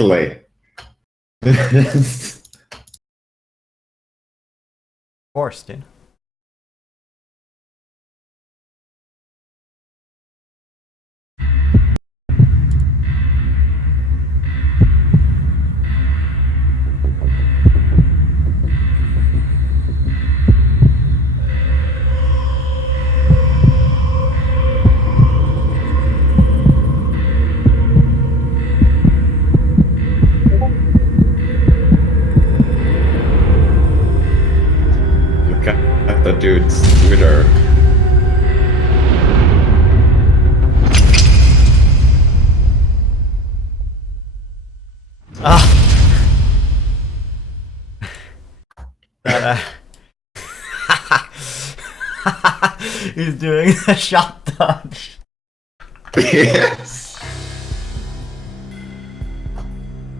Exactly. Of course, dude. Look at the dude's Twitter. Ah! He's doing the shot dodge. Yes.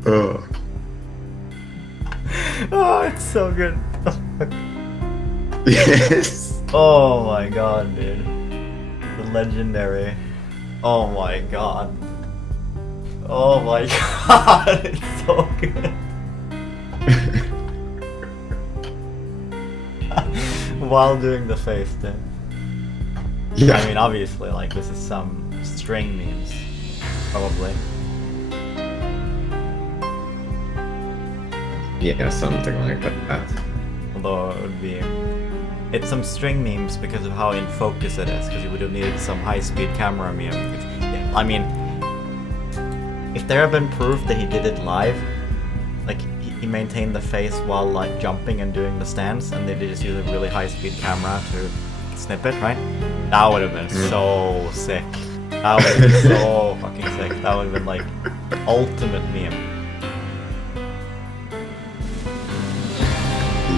Oh. Oh, it's so good. Yes. Oh my god, dude. The legendary. Oh my god. Oh my god, it's so good. While doing the face thing. Yeah. I mean, obviously, like, this is some string memes. Probably. Yeah, something like that. Although it would be... It's some string memes because of how in focus it is, because you would have needed some high-speed camera meme. I mean, if there had been proof that he did it live, like, he maintained the face while, like, jumping and doing the stance, and they just use a really high-speed camera to snip it, right? That would have been so sick. That would have been so fucking sick. That would have been, like, ultimate meme.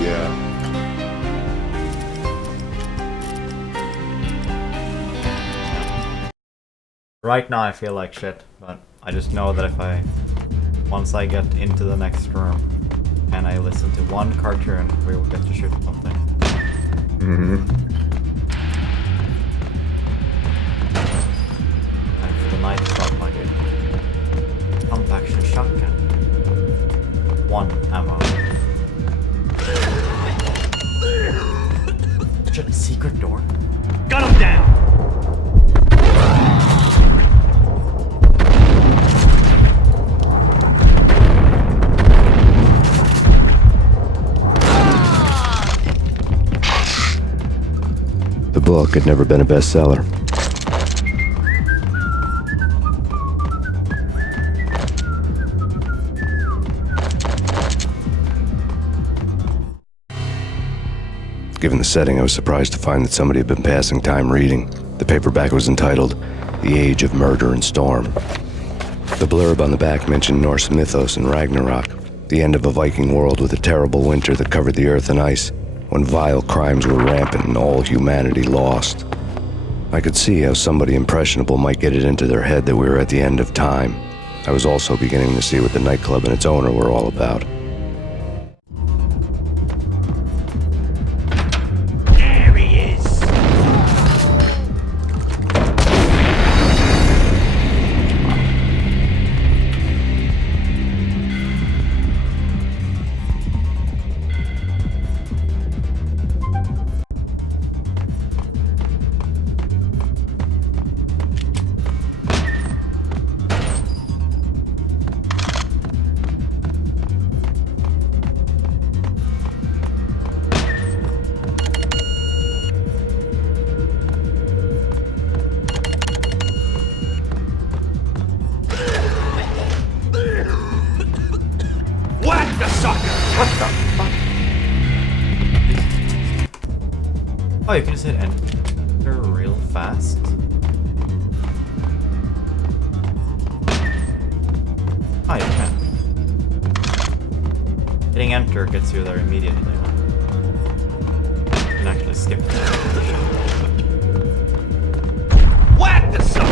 Yeah. Right now I feel like shit, but I just know that if once I get into the next room and I listen to one cartoon, we will get to shoot something. Mm-hmm. Time for the night shot, my dude. Pump action shotgun. 1 ammo. Shit, a secret door? Gun him down! The book had never been a bestseller. Given the setting, I was surprised to find that somebody had been passing time reading. The paperback was entitled The Age of Murder and Storm. The blurb on the back mentioned Norse mythos and Ragnarok, the end of a Viking world with a terrible winter that covered the earth in ice, when vile crimes were rampant and all humanity lost. I could see how somebody impressionable might get it into their head that we were at the end of time. I was also beginning to see what the nightclub and its owner were all about. There he is! Whack the sucker! What the fuck? Oh, you can just hit enter real fast? Oh, you can. Hitting enter gets you there immediately. You can actually skip that. Whack the sucker!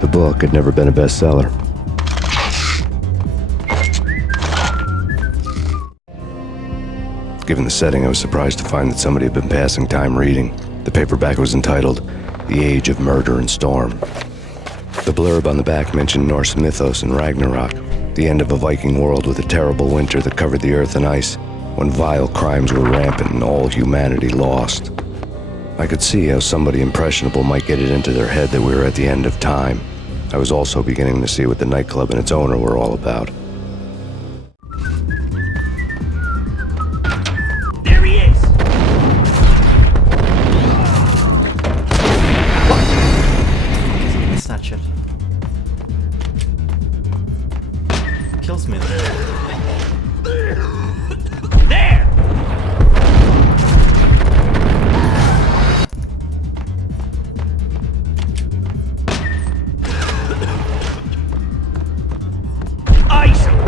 The book had never been a bestseller. Given the setting, I was surprised to find that somebody had been passing time reading. The paperback was entitled The Age of Murder and Storm. The blurb on the back mentioned Norse mythos and Ragnarok, the end of a Viking world with a terrible winter that covered the earth in ice, when vile crimes were rampant and all humanity lost. I could see how somebody impressionable might get it into their head that we were at the end of time. I was also beginning to see what the nightclub and its owner were all about. There he is! It's that shit. Kills me though. There! Ice him!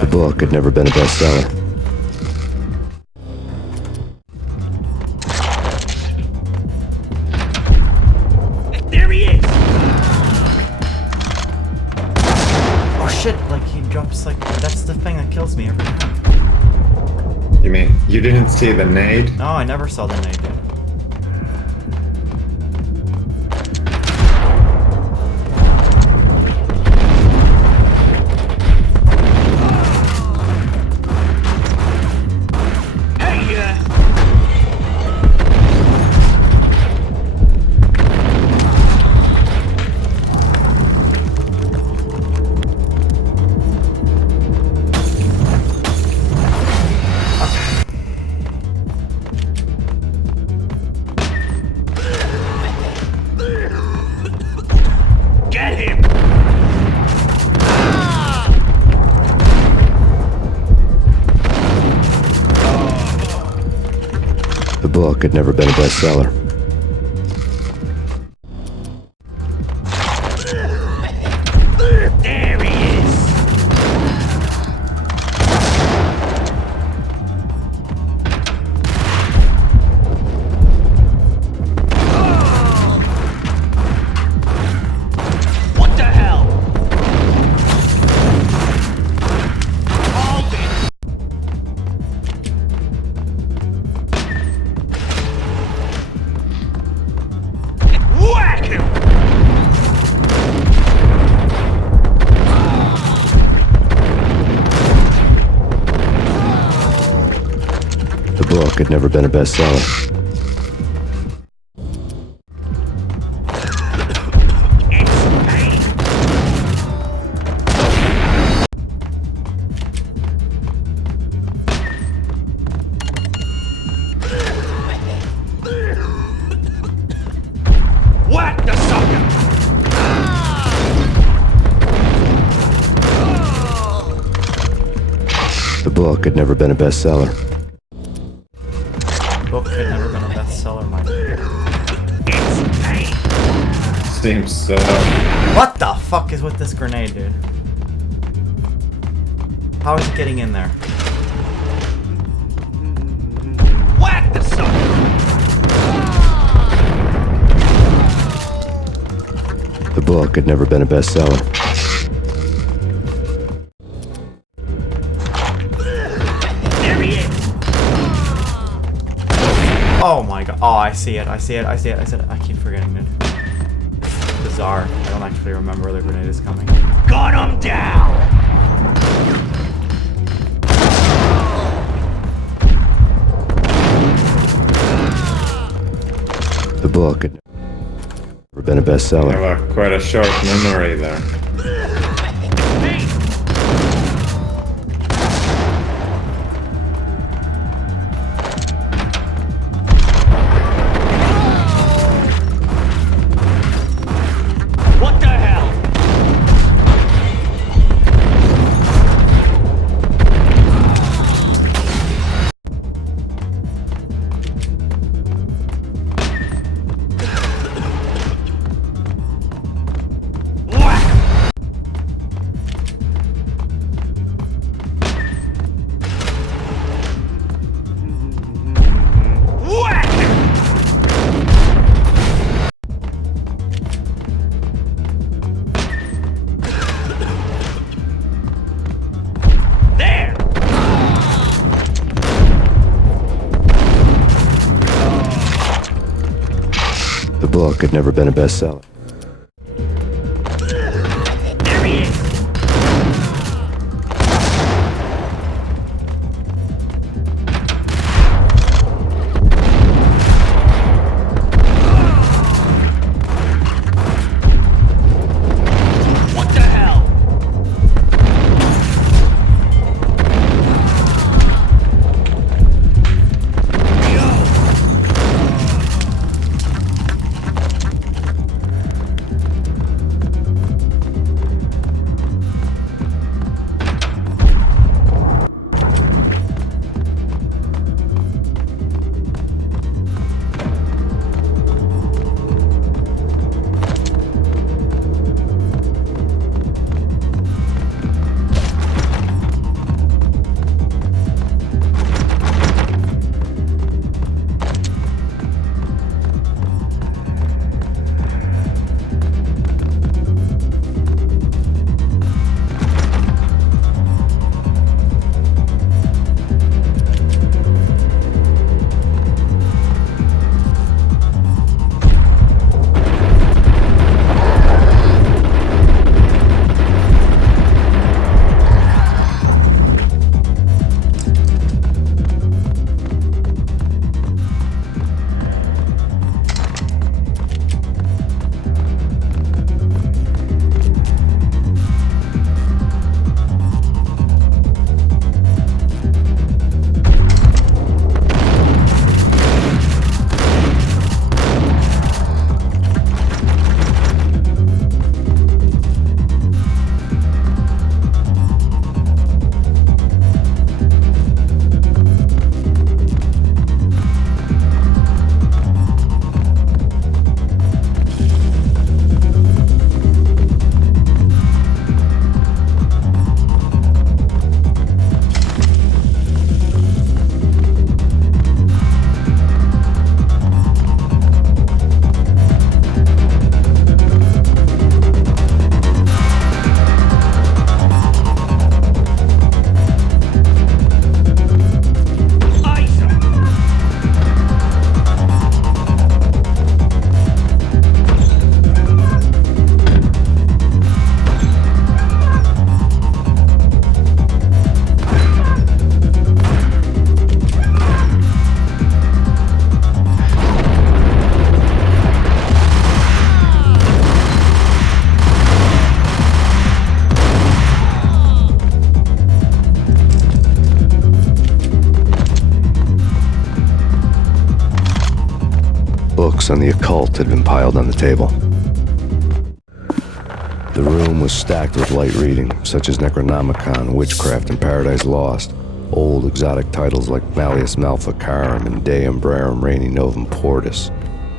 The book had never been a bestseller. There he is! Oh shit, like he drops like, that's the thing that kills me every time. You mean you didn't see the nade? No, I never saw the nade, dude. Hey, get him! The book had never been a bestseller. There he is! What the hell? Hold it! Whack him! The book had never been a bestseller. It's Payne! Whack the sucker! The book had never been a bestseller. Book had never been a bestseller, Mike. It's Payne! Seems so. What the fuck is with this grenade, dude? How is it getting in there? Whack the sucker! The book had never been a bestseller. There he is! Oh my god. Oh, I see it. I see it. I see it. I see it. I keep forgetting it. It's bizarre. I don't actually remember where the grenade is coming. Gun him down! The book had never been a You bestseller. have quite a short memory there. Payne! What the hell? Whack! book had never been a bestseller. There he is! What the hell? Books on the occult had been piled on the table. The room was stacked with light reading, such as Necronomicon, Witchcraft, and Paradise Lost. Old exotic titles like Malleus Maleficarum and De Umbrarum Reini Novum Portus.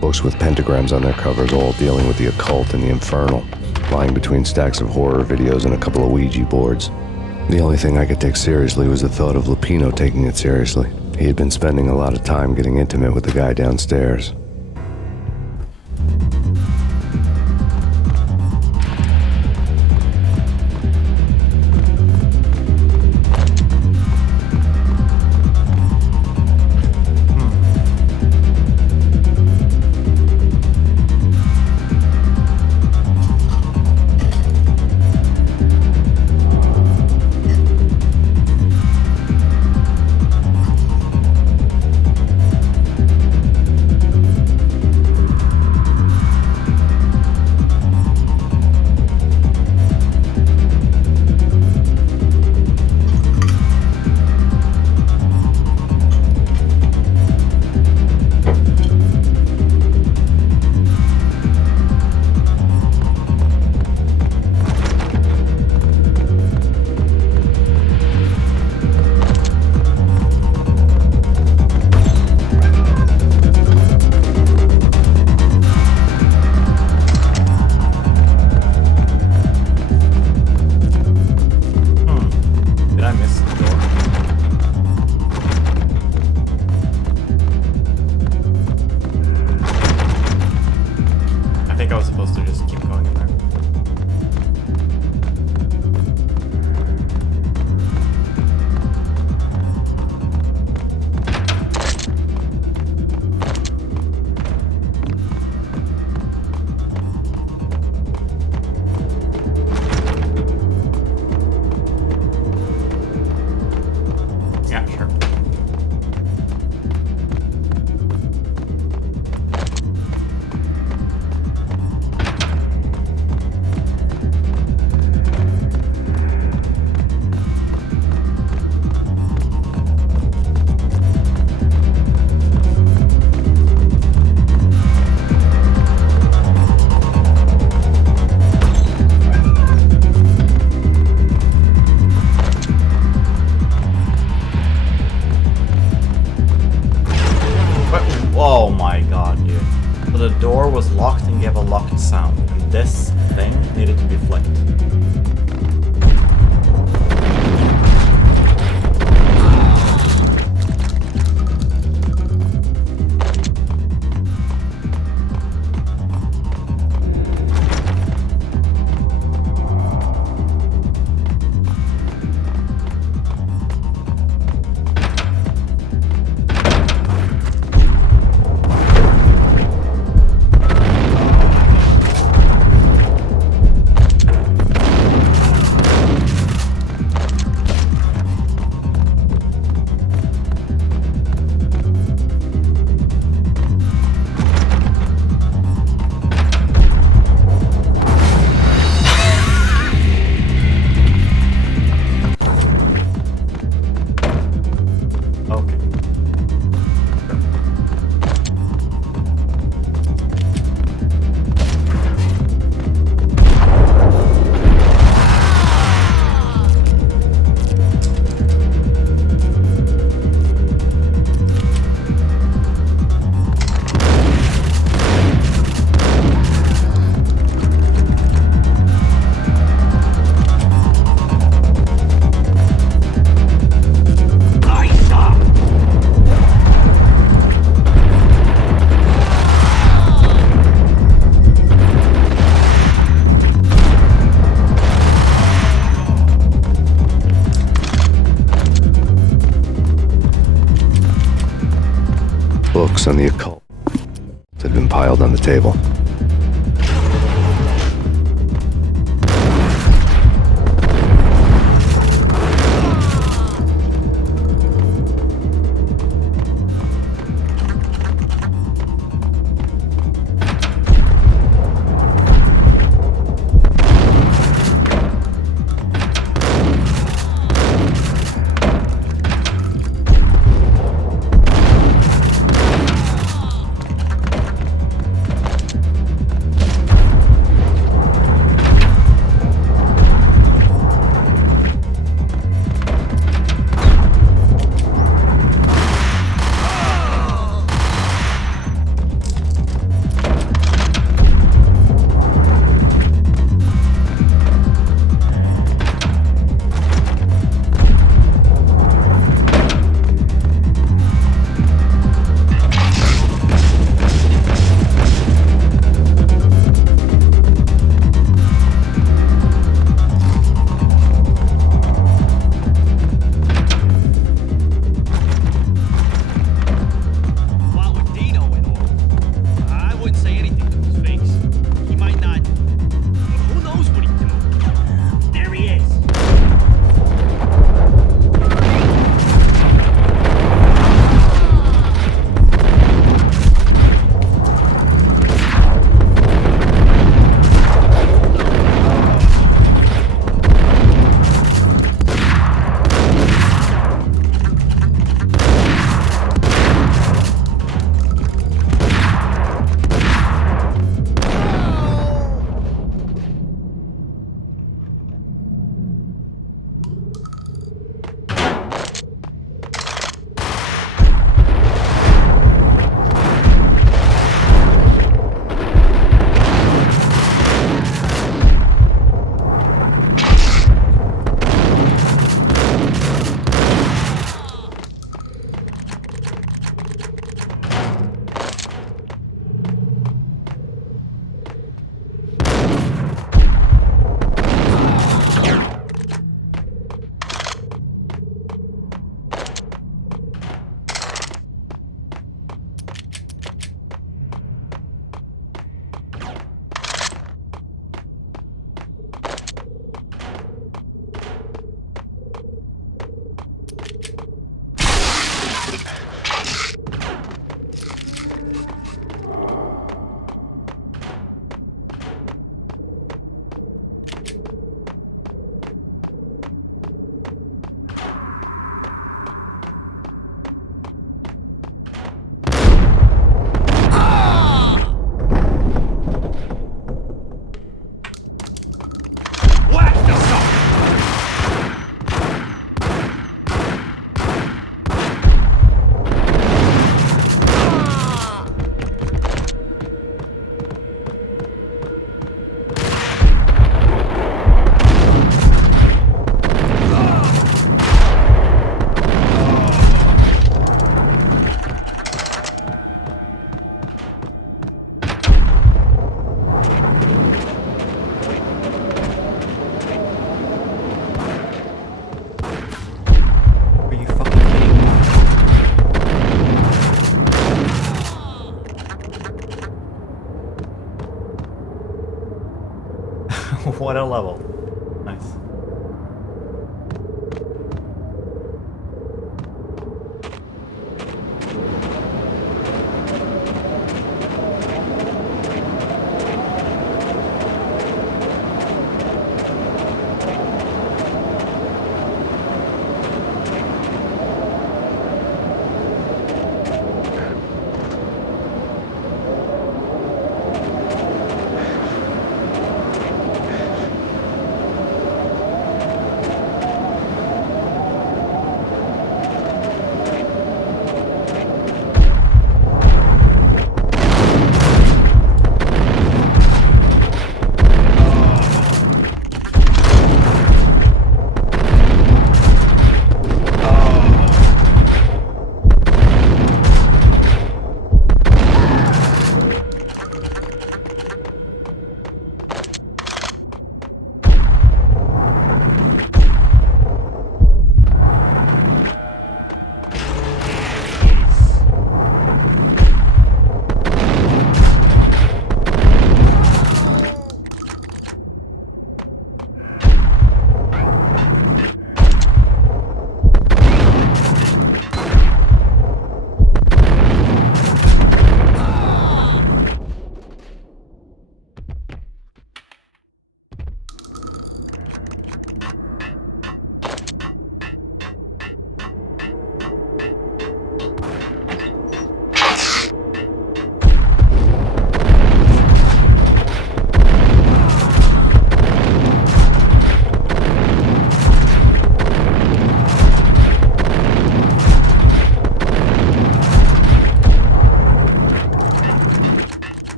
Books with pentagrams on their covers, all dealing with the occult and the infernal, lying between stacks of horror videos and a couple of Ouija boards. The only thing I could take seriously was the thought of Lupino taking it seriously. He had been spending a lot of time getting intimate with the guy downstairs. books on the occult had been piled on the table.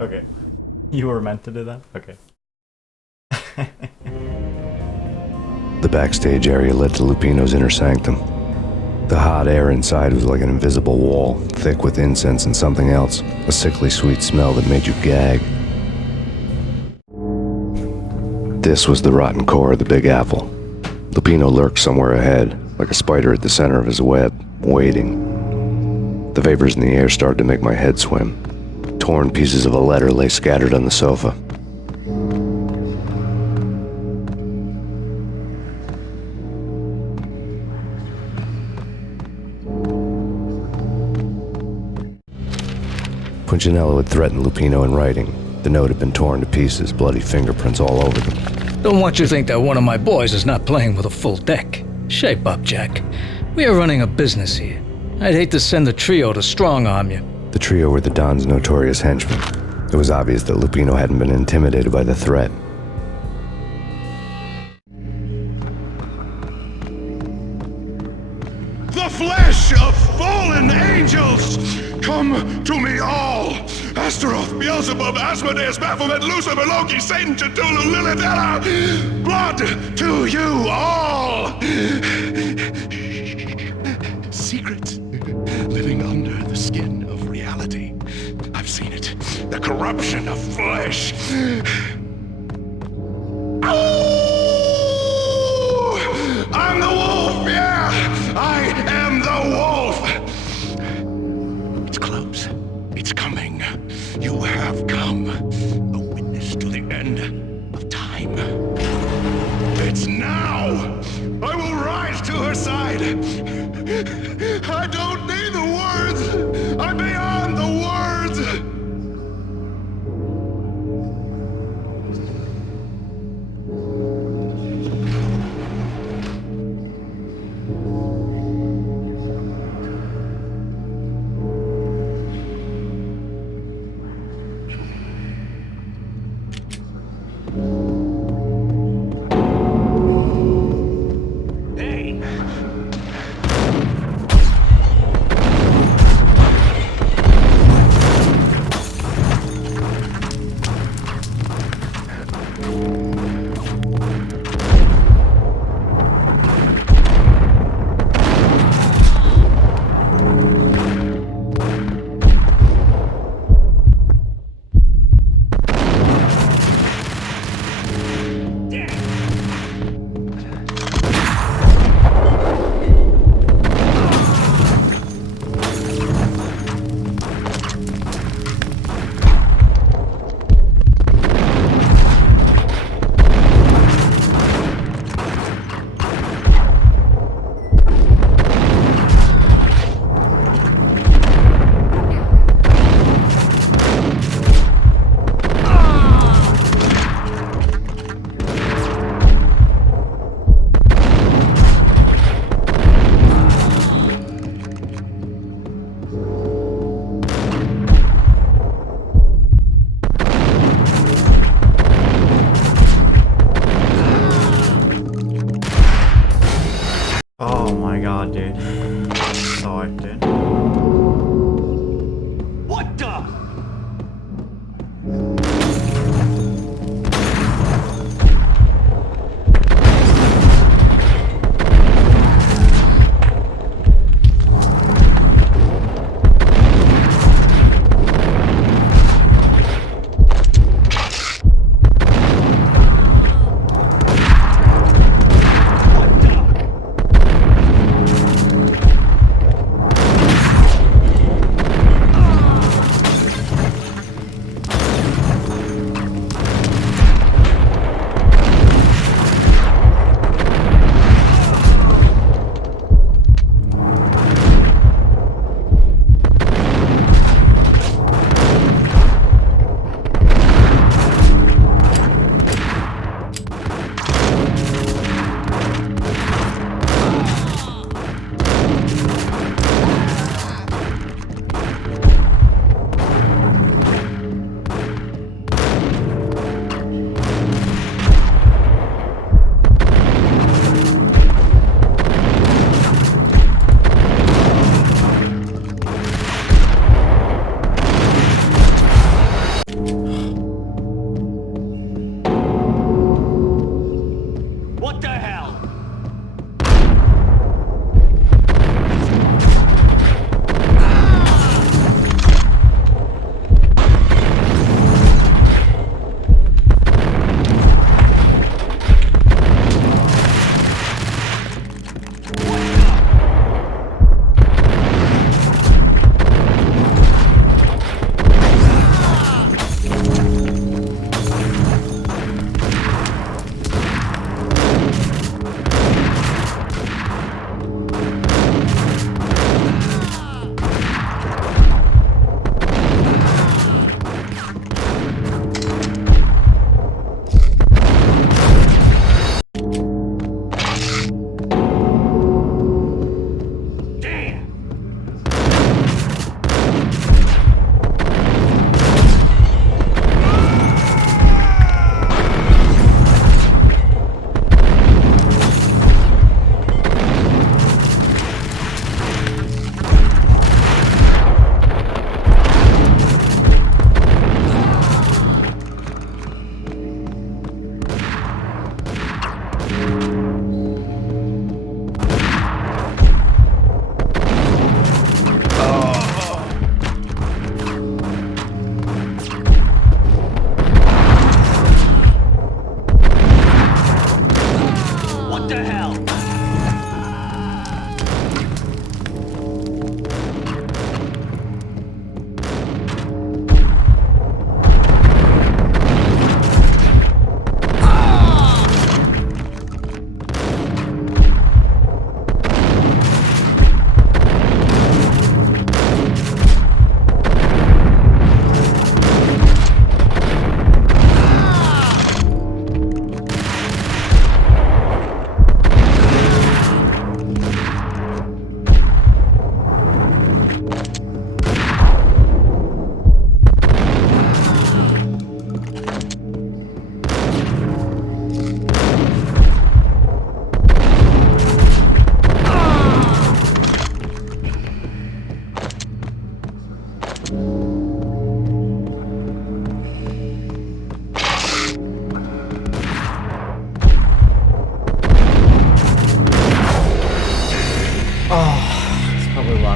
Okay. You were meant to do that? Okay. The backstage area led to Lupino's inner sanctum. The hot air inside was like an invisible wall, thick with incense and something else, a sickly sweet smell that made you gag. This was the rotten core of the Big Apple. Lupino lurked somewhere ahead, like a spider at the center of his web, waiting. The vapors in the air started to make my head swim. Torn pieces of a letter lay scattered on the sofa. Punchinello had threatened Lupino in writing. The note had been torn to pieces, bloody fingerprints all over them. Don't want you to think that one of my boys is not playing with a full deck. Shape up, Jack. We are running a business here. I'd hate to send the trio to strong-arm you. The trio were the Don's notorious henchmen. It was obvious that Lupino hadn't been intimidated by the threat. The flesh of fallen angels! Come to me all! Astaroth, Beelzebub, Asmodeus, Baphomet, Lucifer, Loki, Satan, Cthulhu, Lilith, Ella! Blood to you all! Secret, living under the skin of reality. I've seen it. The corruption of flesh. Ow! I'm the wolf, yeah! I am the wolf! It's close. It's coming. You have come. A witness to the end of time. It's now! I will rise to her side! I don't need the words! I'm beyond the words!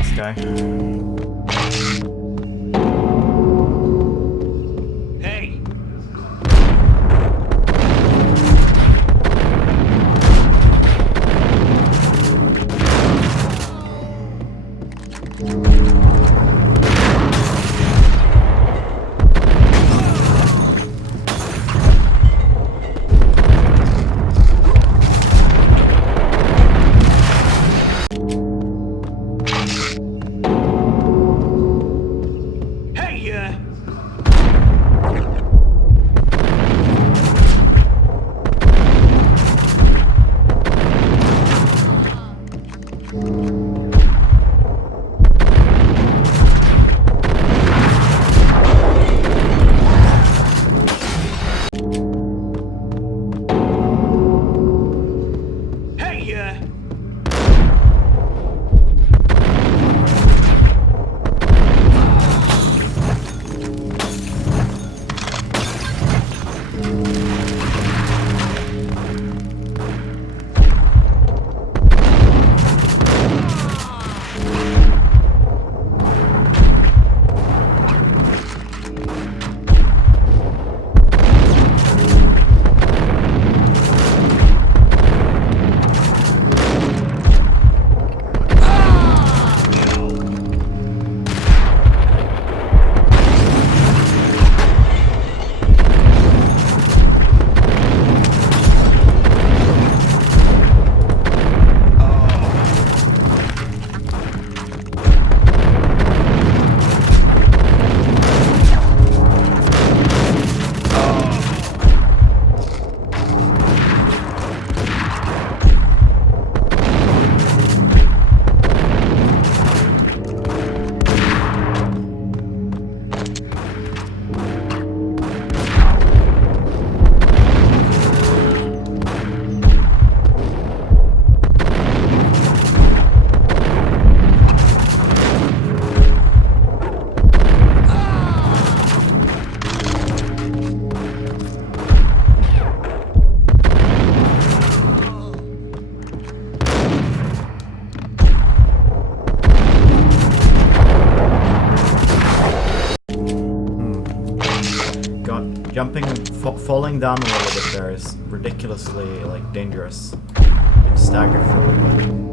last guy. Hey! Falling down a little bit there is ridiculously like dangerous. It staggered for a little bit.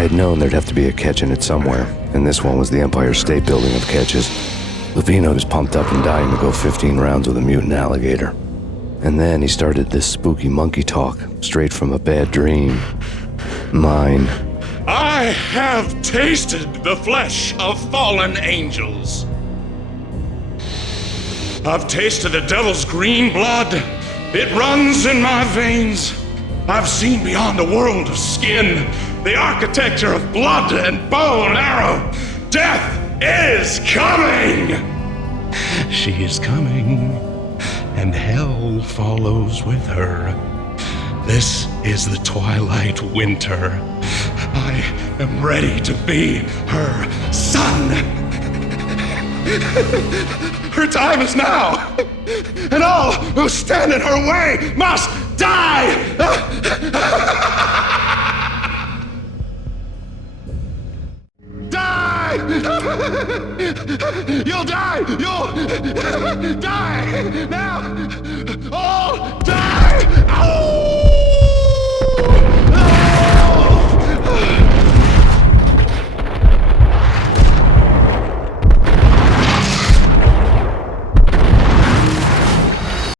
I had known there'd have to be a catch in it somewhere, and this one was the Empire State Building of catches. Lupino was pumped up and dying to go 15 rounds with a mutant alligator. And then he started this spooky monkey talk, straight from a bad dream. Mine. I have tasted the flesh of fallen angels. I've tasted the devil's green blood. It runs in my veins. I've seen beyond the world of skin, the architecture of blood and bow and arrow. Death is coming! She is coming, and hell follows with her. This is the twilight winter. I am ready to be her son. Her time is now, and all who stand in her way must die! Die! You'll die! You'll die! Now! All die!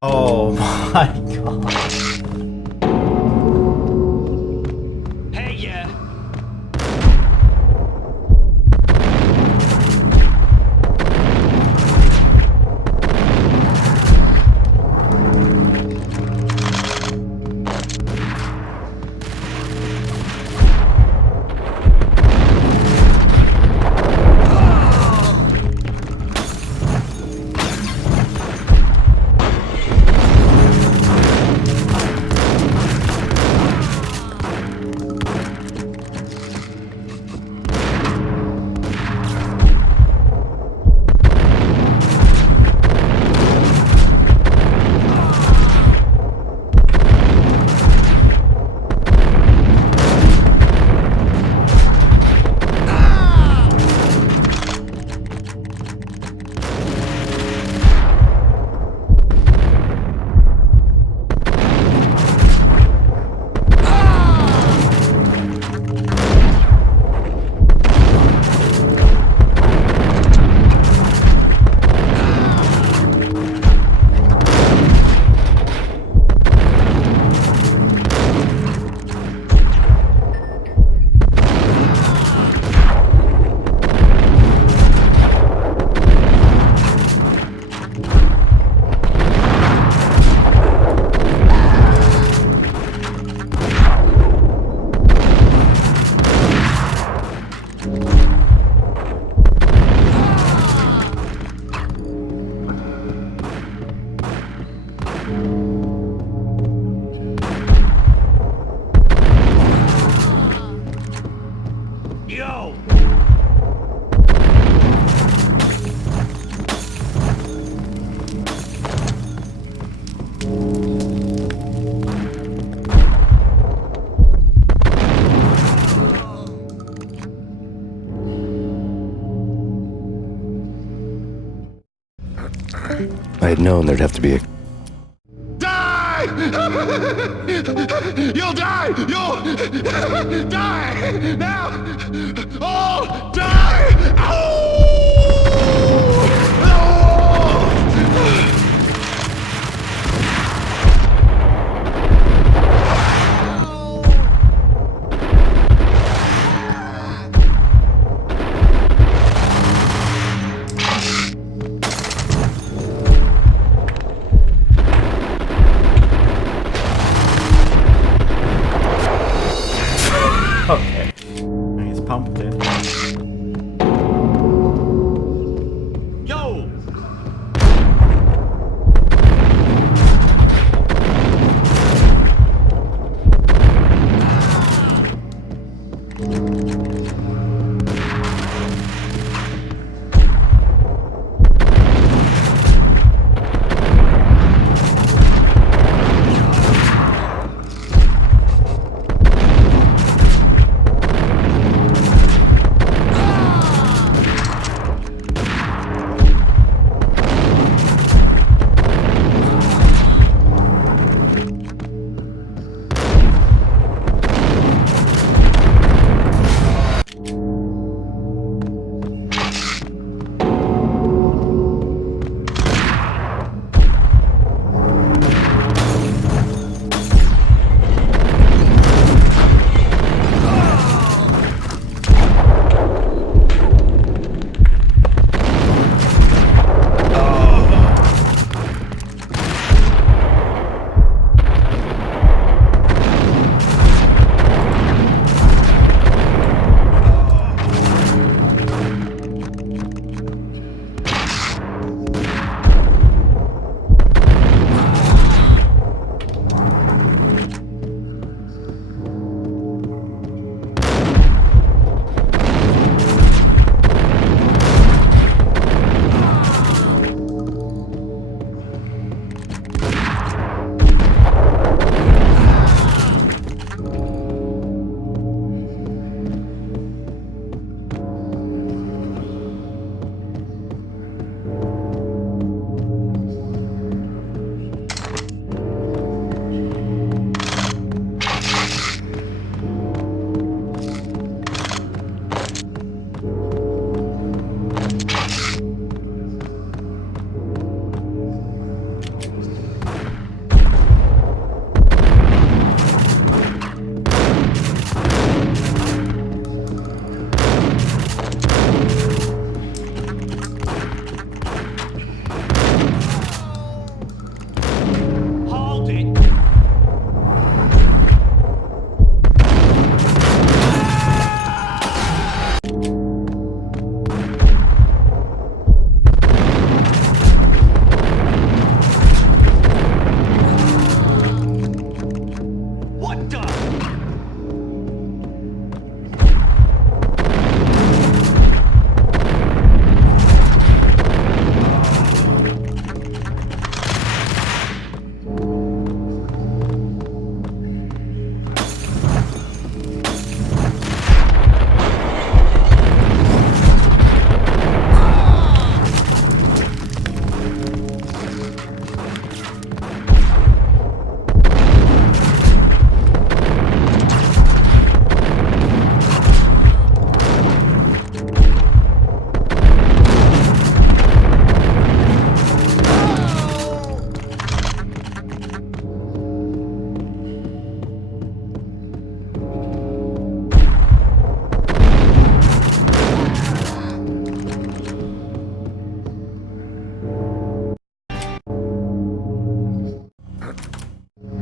Oh my god. Hey, yeah. Yo! I had known there'd have to be a... Die! You'll die! You'll die! Now! All die! Okay. He's pumped Hold it. What the?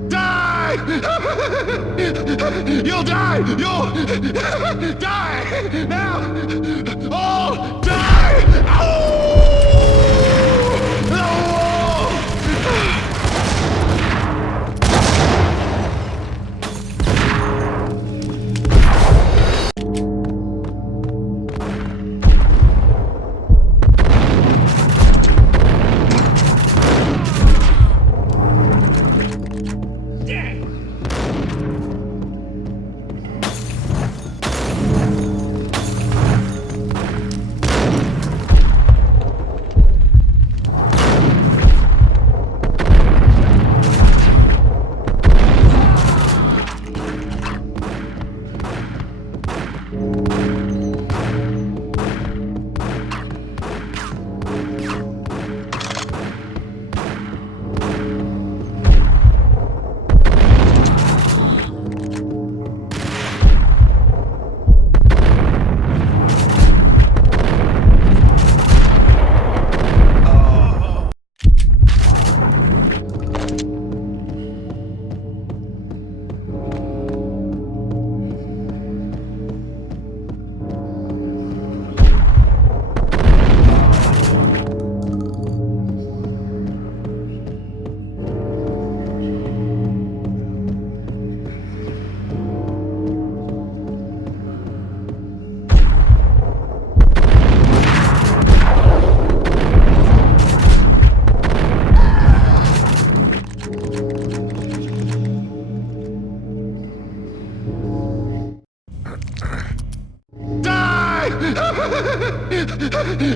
Die! You'll die! You'll die! Now! All die! Ow!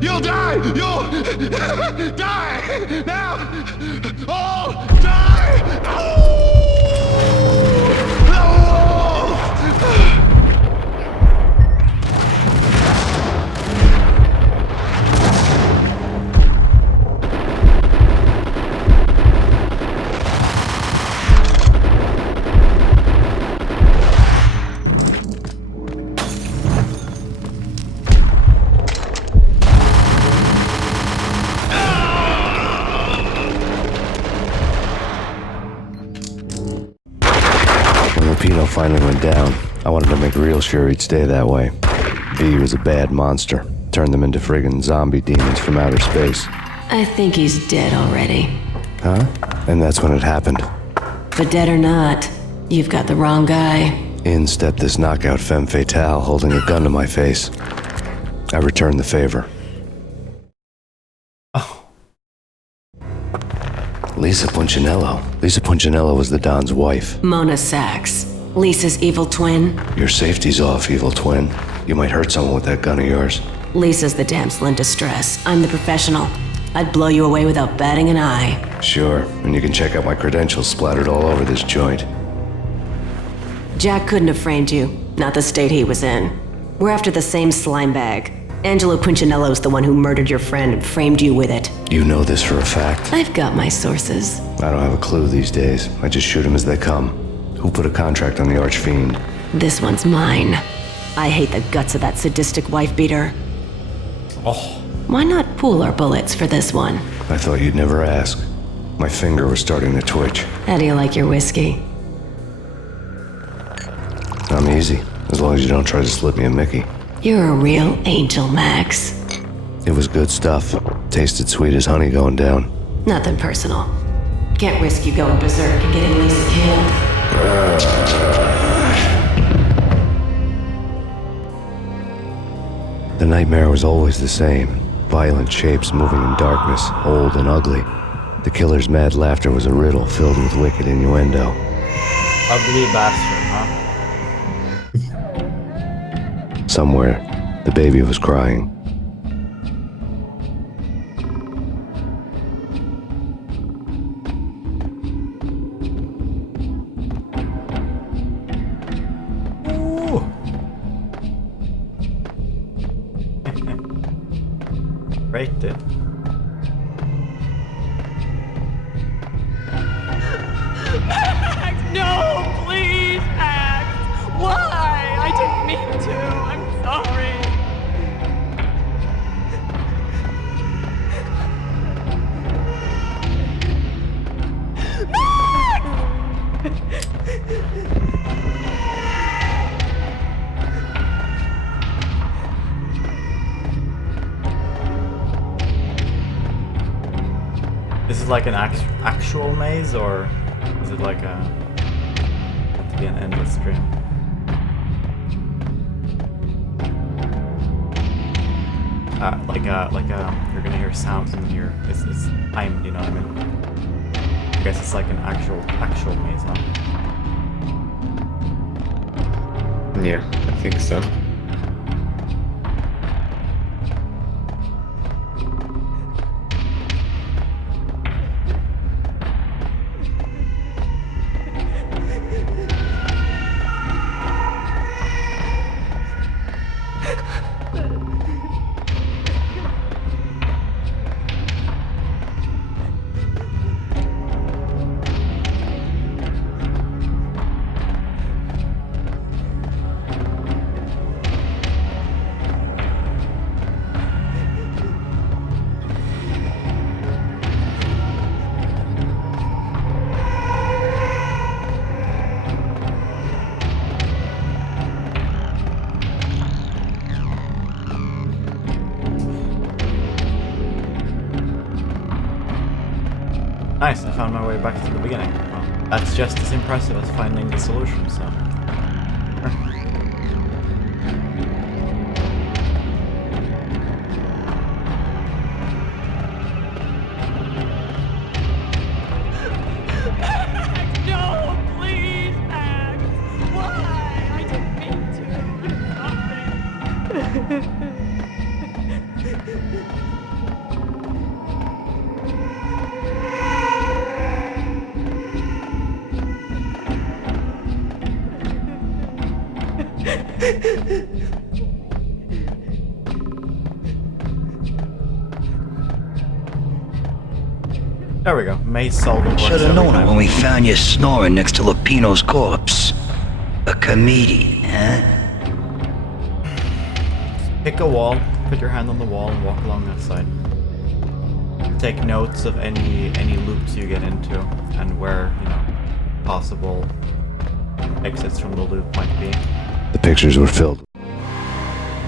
You'll die! You'll die! Now! All die! Ow! When finally went down, I wanted to make real sure he'd stay that way. V was a bad monster. Turned them into friggin' zombie demons from outer space. I think he's dead already. Huh? And that's when it happened. But dead or not, you've got the wrong guy. In stepped this knockout femme fatale holding a gun to my face. I returned the favor. Oh. Lisa Punchinello. Lisa Punchinello was the Don's wife. Mona Sachs, Lisa's evil twin. Your safety's off, evil twin. You might hurt someone with that gun of yours. Lisa's the damsel in distress. I'm the professional. I'd blow you away without batting an eye. Sure, and you can check out my credentials splattered all over this joint. Jack couldn't have framed you. Not the state he was in. We're after the same slime bag. Angelo Punchinello's the one who murdered your friend and framed you with it. You know this for a fact. I've got my sources. I don't have a clue these days. I just shoot them as they come. Who put a contract on the Archfiend? This one's mine. I hate the guts of that sadistic wife-beater. Oh, Why not pool our bullets for this one? I thought you'd never ask. My finger was starting to twitch. How do you like your whiskey? I'm easy, as long as you don't try to slip me a Mickey. You're a real angel, Max. It was good stuff. Tasted sweet as honey going down. Nothing personal. Can't risk you going berserk and getting Lisa killed. The nightmare was always the same. Violent shapes moving in darkness, old and ugly. The killer's mad laughter was a riddle filled with wicked innuendo. ugly bastard, Somewhere, the baby was crying. huh? Ooh. Great, dude. No, please act. Why? I didn't mean to. I'm sorry. This is like an actual maze, or is it like to be an endless stream? You're gonna hear sounds in here. It's timed, you know what I mean? I guess it's like an actual maze, huh? Yeah, I think so. Nice, I found my way back to the beginning. Well, that's just as impressive as finding the solution, so... No, please act. Why? I didn't mean to. I'm sorry. There we go, maze solving works Should have every known it time. when we found you snoring next to Lupino's corpse. A comedian, huh? Pick a wall, put your hand on the wall and walk along that side. Take notes of any loops you get into and where, you know, possible exits from the loop might be. The pictures were filled.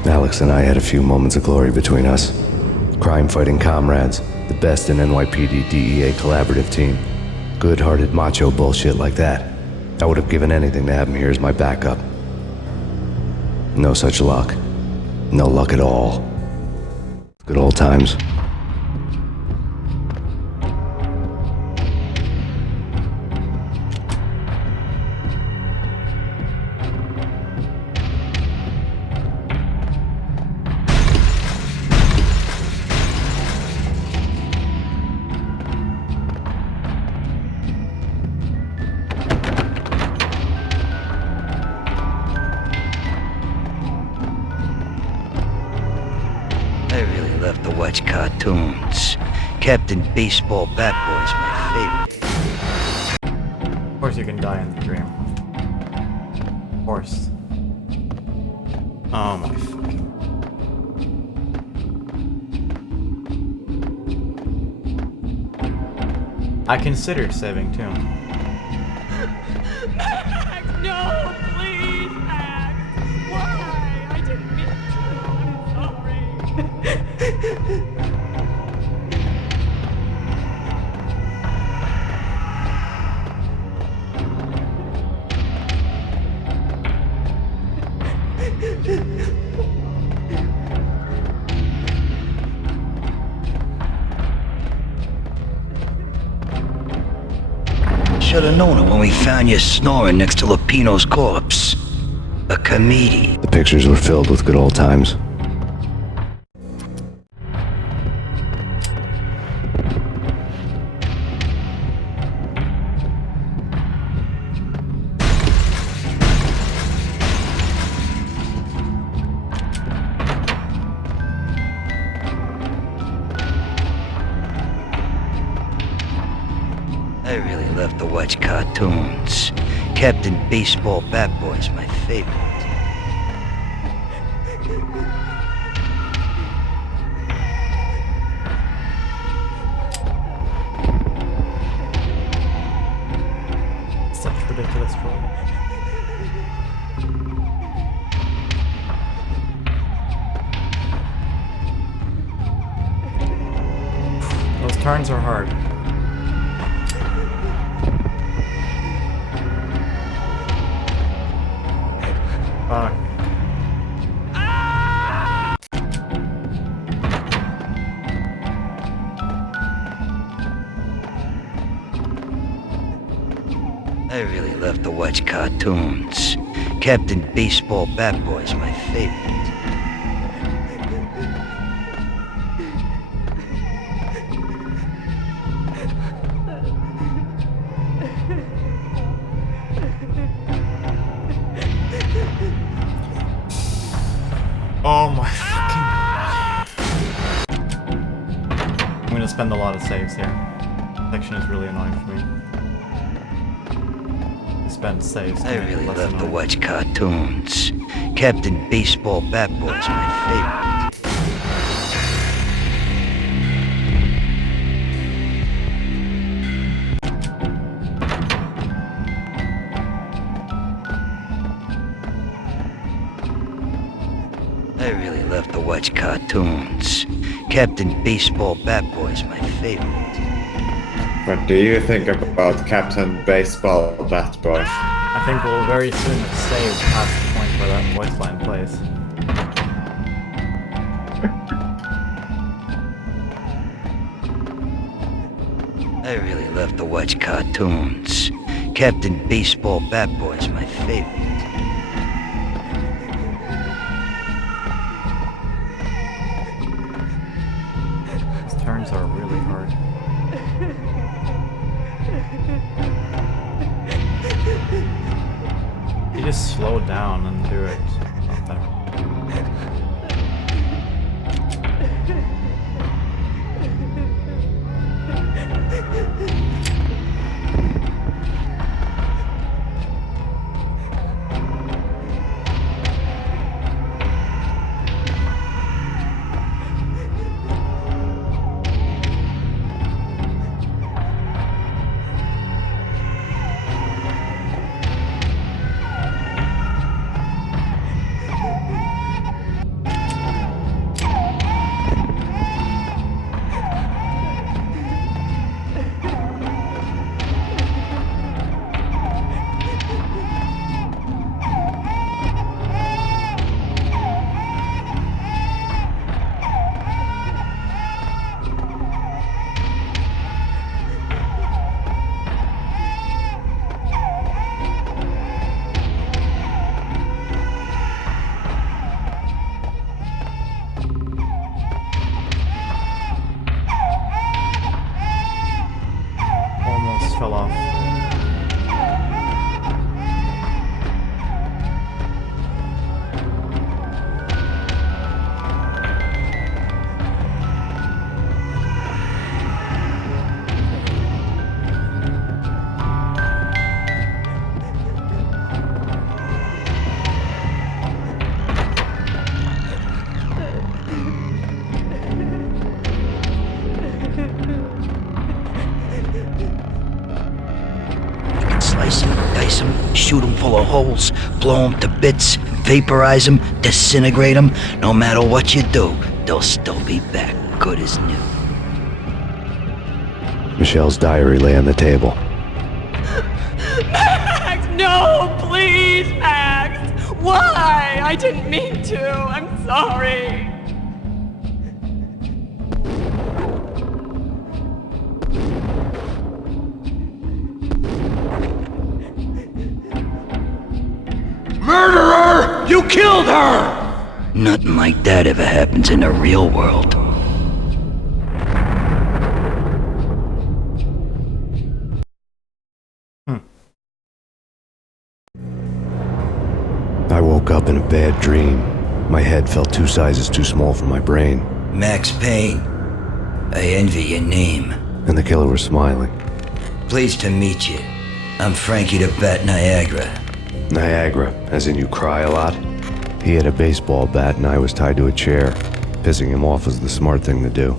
Alex and I had a few moments of glory between us. Crime-fighting comrades, the best in NYPD DEA collaborative team. Good-hearted macho bullshit like that. I would have given anything to have him here as my backup. No such luck. No luck at all. Good old times. really love to watch cartoons. Captain Baseball Bat Boy's my favorite. Of course you can die in the dream. Of course. Oh my fucking... I consider saving too. Max, no, please, Max. Why? I didn't mean to. I'm sorry. Should've known it when we found you snoring next to Lupino's corpse. A comedian. The pictures were filled with good old times. I really love to watch cartoons. Captain Baseball Bat Boy's my favorite. Such ridiculous troll. Those turns are hard. Fuck. I really love to watch cartoons. Captain Baseball Bat Boy's my favorite. Oh my fucking... I'm gonna spend a lot of saves here. Section is really annoying for me. Spend saves. I really love to watch cartoons. Captain Baseball Bat Boy's my favorite. I really love to watch cartoons. Captain Baseball Bat Boy's my favorite. What do you think about Captain Baseball Bat Boy? I think we'll very soon have saved past the point where that voice line plays. I really love to watch cartoons. Captain Baseball Bat Boy's my favorite. These turns are really hard. You just slow down and do it. Not that hard. them, shoot them full of holes, blow them to bits, vaporize them, disintegrate them. No matter what you do, they'll still be back good as new. Michelle's diary lay on the table. Max, no, please, Max. Why? I didn't mean to. I'm sorry. Murderer! You killed her! Nothing like that ever happens in the real world. I woke up in a bad dream. My head felt 2 sizes too small for my brain, Max Payne. I envy your name. and the killer was smiling. Pleased to meet you. I'm Frankie the Bat Niagara. Niagara, as in you cry a lot? He had a baseball bat and I was tied to a chair. Pissing him off was the smart thing to do.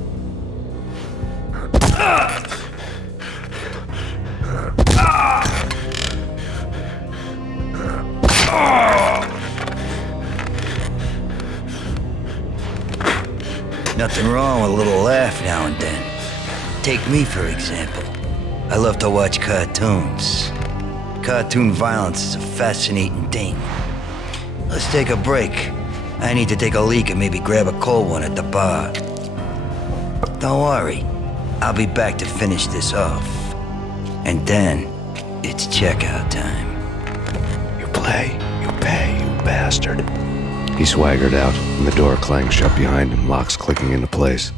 Nothing wrong with a little laugh now and then. Take me, for example. I love to watch cartoons. Cartoon violence is a fascinating thing. Let's take a break. I need to take a leak and maybe grab a cold one at the bar. Don't worry. I'll be back to finish this off. And then, it's checkout time. You play, you pay, you bastard. He swaggered out, and the door clanged shut behind him, locks clicking into place.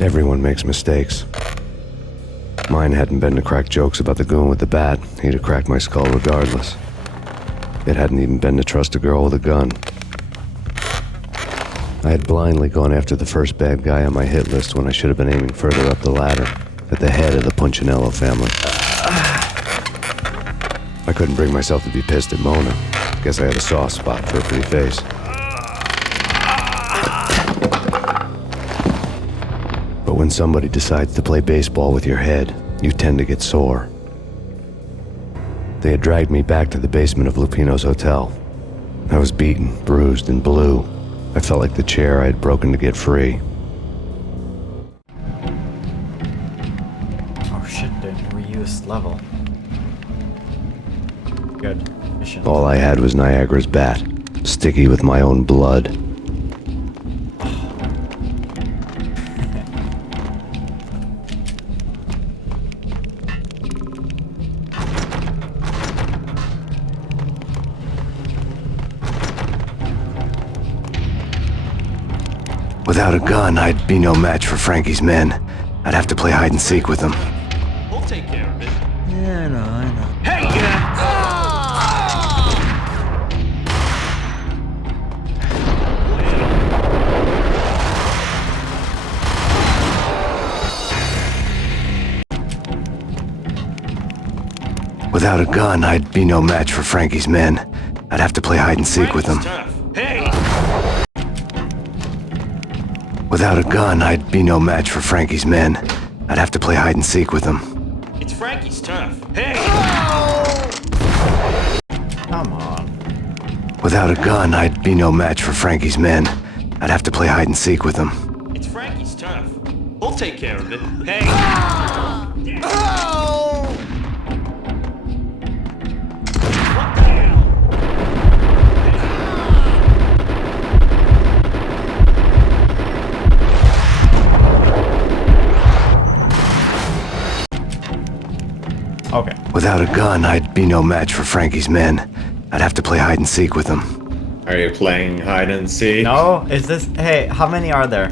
Everyone makes mistakes. Mine hadn't been to crack jokes about the goon with the bat. He'd have cracked my skull regardless. It hadn't even been to trust a girl with a gun. I had blindly gone after the first bad guy on my hit list when I should have been aiming further up the ladder, at the head of the Punchinello family. I couldn't bring myself to be pissed at Mona. Guess I had a soft spot for her pretty face. But when somebody decides to play baseball with your head, you tend to get sore. They had dragged me back to the basement of Lupino's hotel. I was beaten, bruised, and blue. I felt like the chair I had broken to get free. Oh shit, dude. Reused level. Good. Mission. All I had was Niagara's bat, sticky with my own blood. Without a gun, I'd be no match for Frankie's men. I'd have to play hide and seek with them. We'll take care of it. Yeah, I know. Hey! Without a gun, I'd be no match for Frankie's men. I'd have to play hide and seek with them. Hey! Without a gun, I'd be no match for Frankie's men. I'd have to play hide and seek with them. It's Frankie's turf. Hey! Come on. Without a gun, I'd be no match for Frankie's men. I'd have to play hide and seek with them. It's Frankie's turf. We'll take care of it. Hey! What the hell? Okay. Without a gun, I'd be no match for Frankie's men. I'd have to play hide and seek with them. Are you playing hide and seek? No? Is this... Hey, how many are there?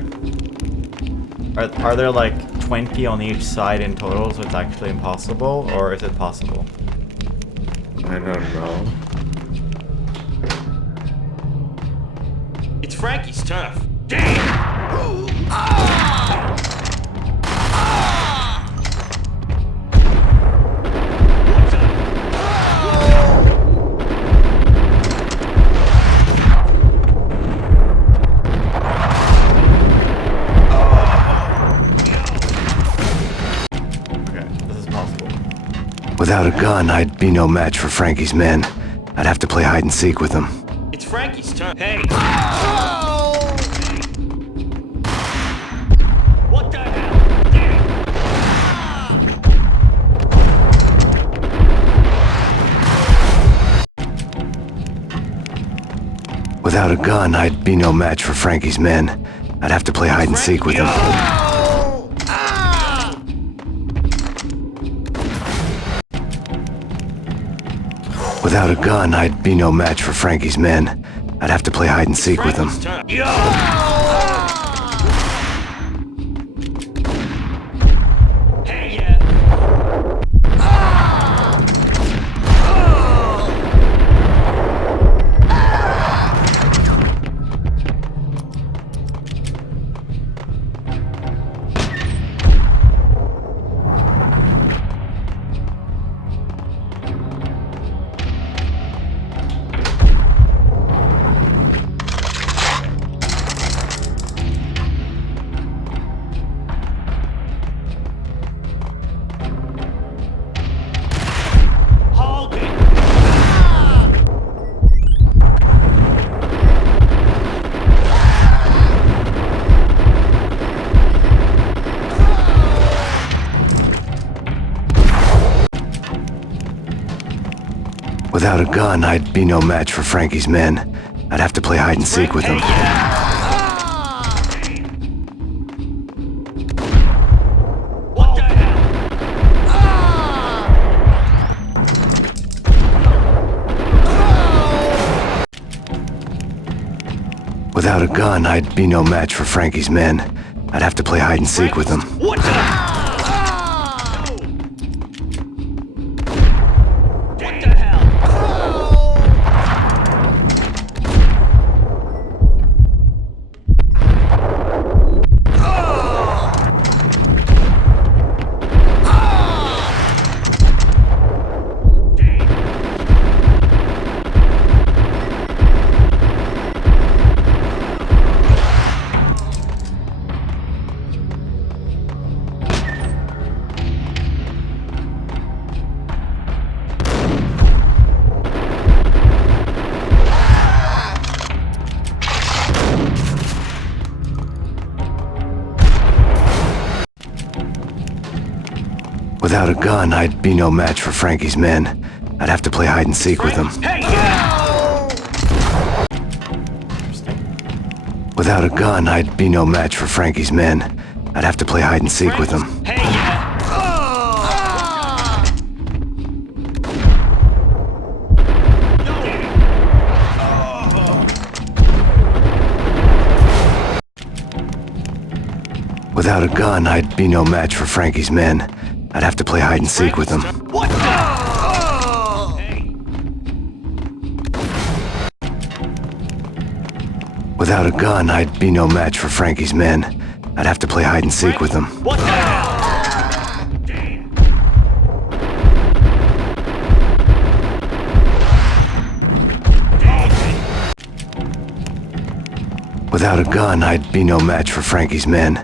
Are there like 20 on each side in total, so it's actually impossible? Or is it possible? I don't know. It's Frankie's turf. Damn! Without a gun, I'd be no match for Frankie's men. I'd have to play hide and seek with them. It's Frankie's turn. Hey! What the hell? Without a gun, I'd be no match for Frankie's men. I'd have to play hide and seek with them. Without a gun, I'd be no match for Frankie's men. I'd have to play hide and seek with them. Hey, yeah! Without a gun, I'd be no match for Frankie's men. I'd have to play hide and seek with them. What the hell? Without a gun, I'd be no match for Frankie's men. I'd have to play hide and seek with them. What the? What the hell? Without a gun, I'd be no match for Frankie's men. I'd have to play hide and seek with them. Hey, yeah! Without a gun, I'd be no match for Frankie's men. I'd have to play hide and seek with them. Hey, yeah! Without a gun, I'd be no match for Frankie's men. I'd have to play hide and seek with them. What the? Hey. Without a gun, I'd be no match for Frankie's men. I'd have to play hide and seek with them. What the hell? Without a gun, I'd be no match for Frankie's men.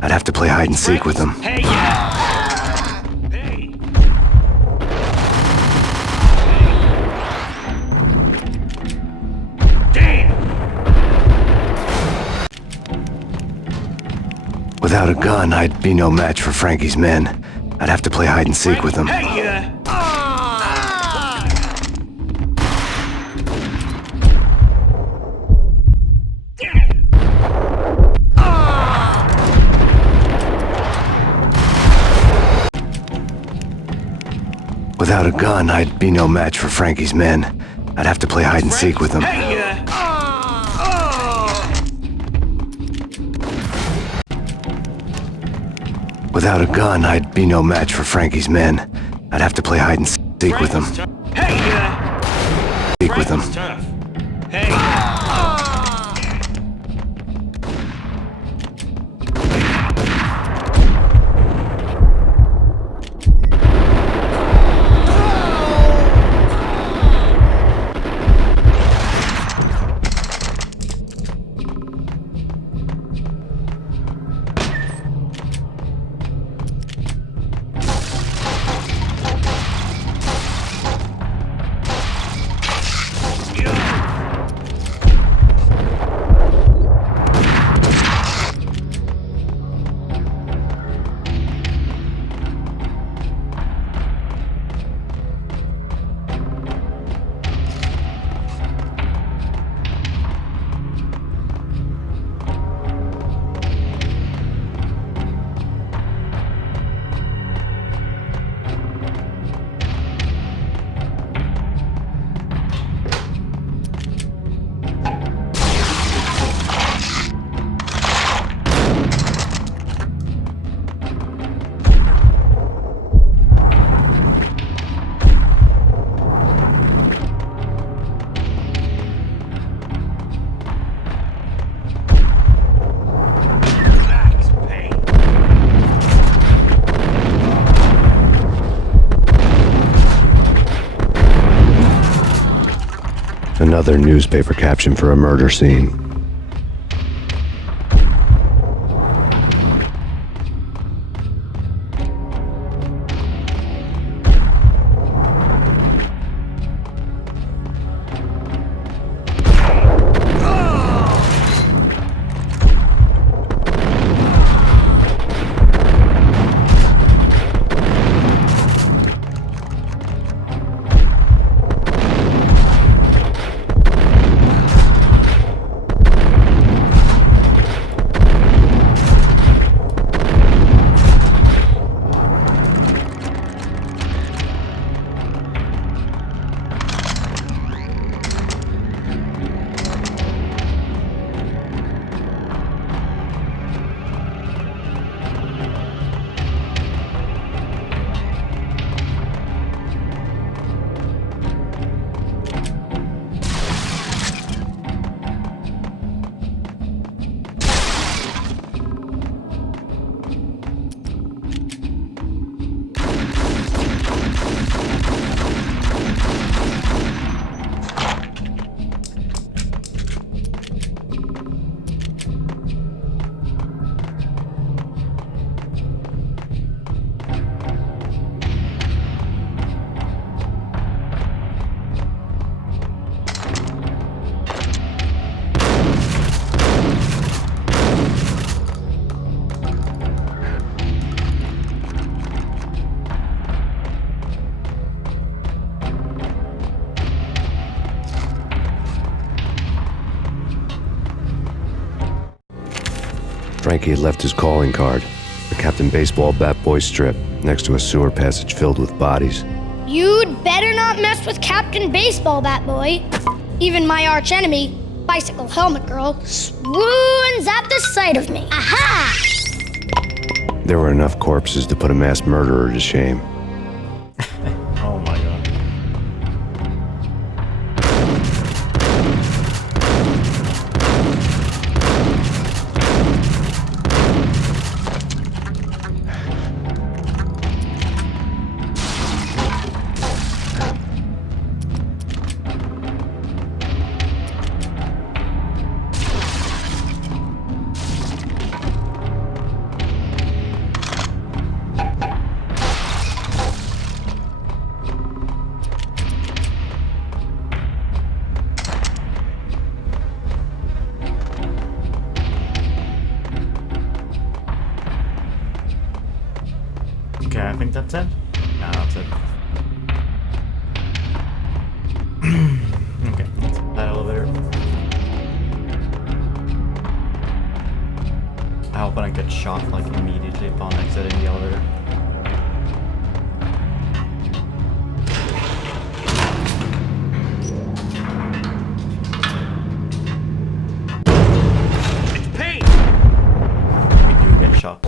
I'd have to play hide and seek with them. Hey, yeah! Hey. Damn! Without a gun, I'd be no match for Frankie's men. I'd have to play hide and seek with them. Hey, yeah! Without a gun, I'd be no match for Frankie's men. I'd have to play hide and seek with them. Hey, yeah! Without a gun, I'd be no match for Frankie's men. I'd have to play hide and seek with them. Hey, yeah! Seek with them. Tough. Hey! Another newspaper caption for a murder scene. Frankie had left his calling card, a Captain Baseball bat boy strip, next to a sewer passage filled with bodies. You'd better not mess with Captain Baseball Bat Boy. Even my archenemy, Bicycle Helmet Girl, swoons at the sight of me. Aha! There were enough corpses to put a mass murderer to shame. Oh my god. Okay, I think that's it. No, that's it. Okay, let's hit that elevator. I hope I don't get shot like immediately upon exiting the elevator. It's Payne! We do get shot.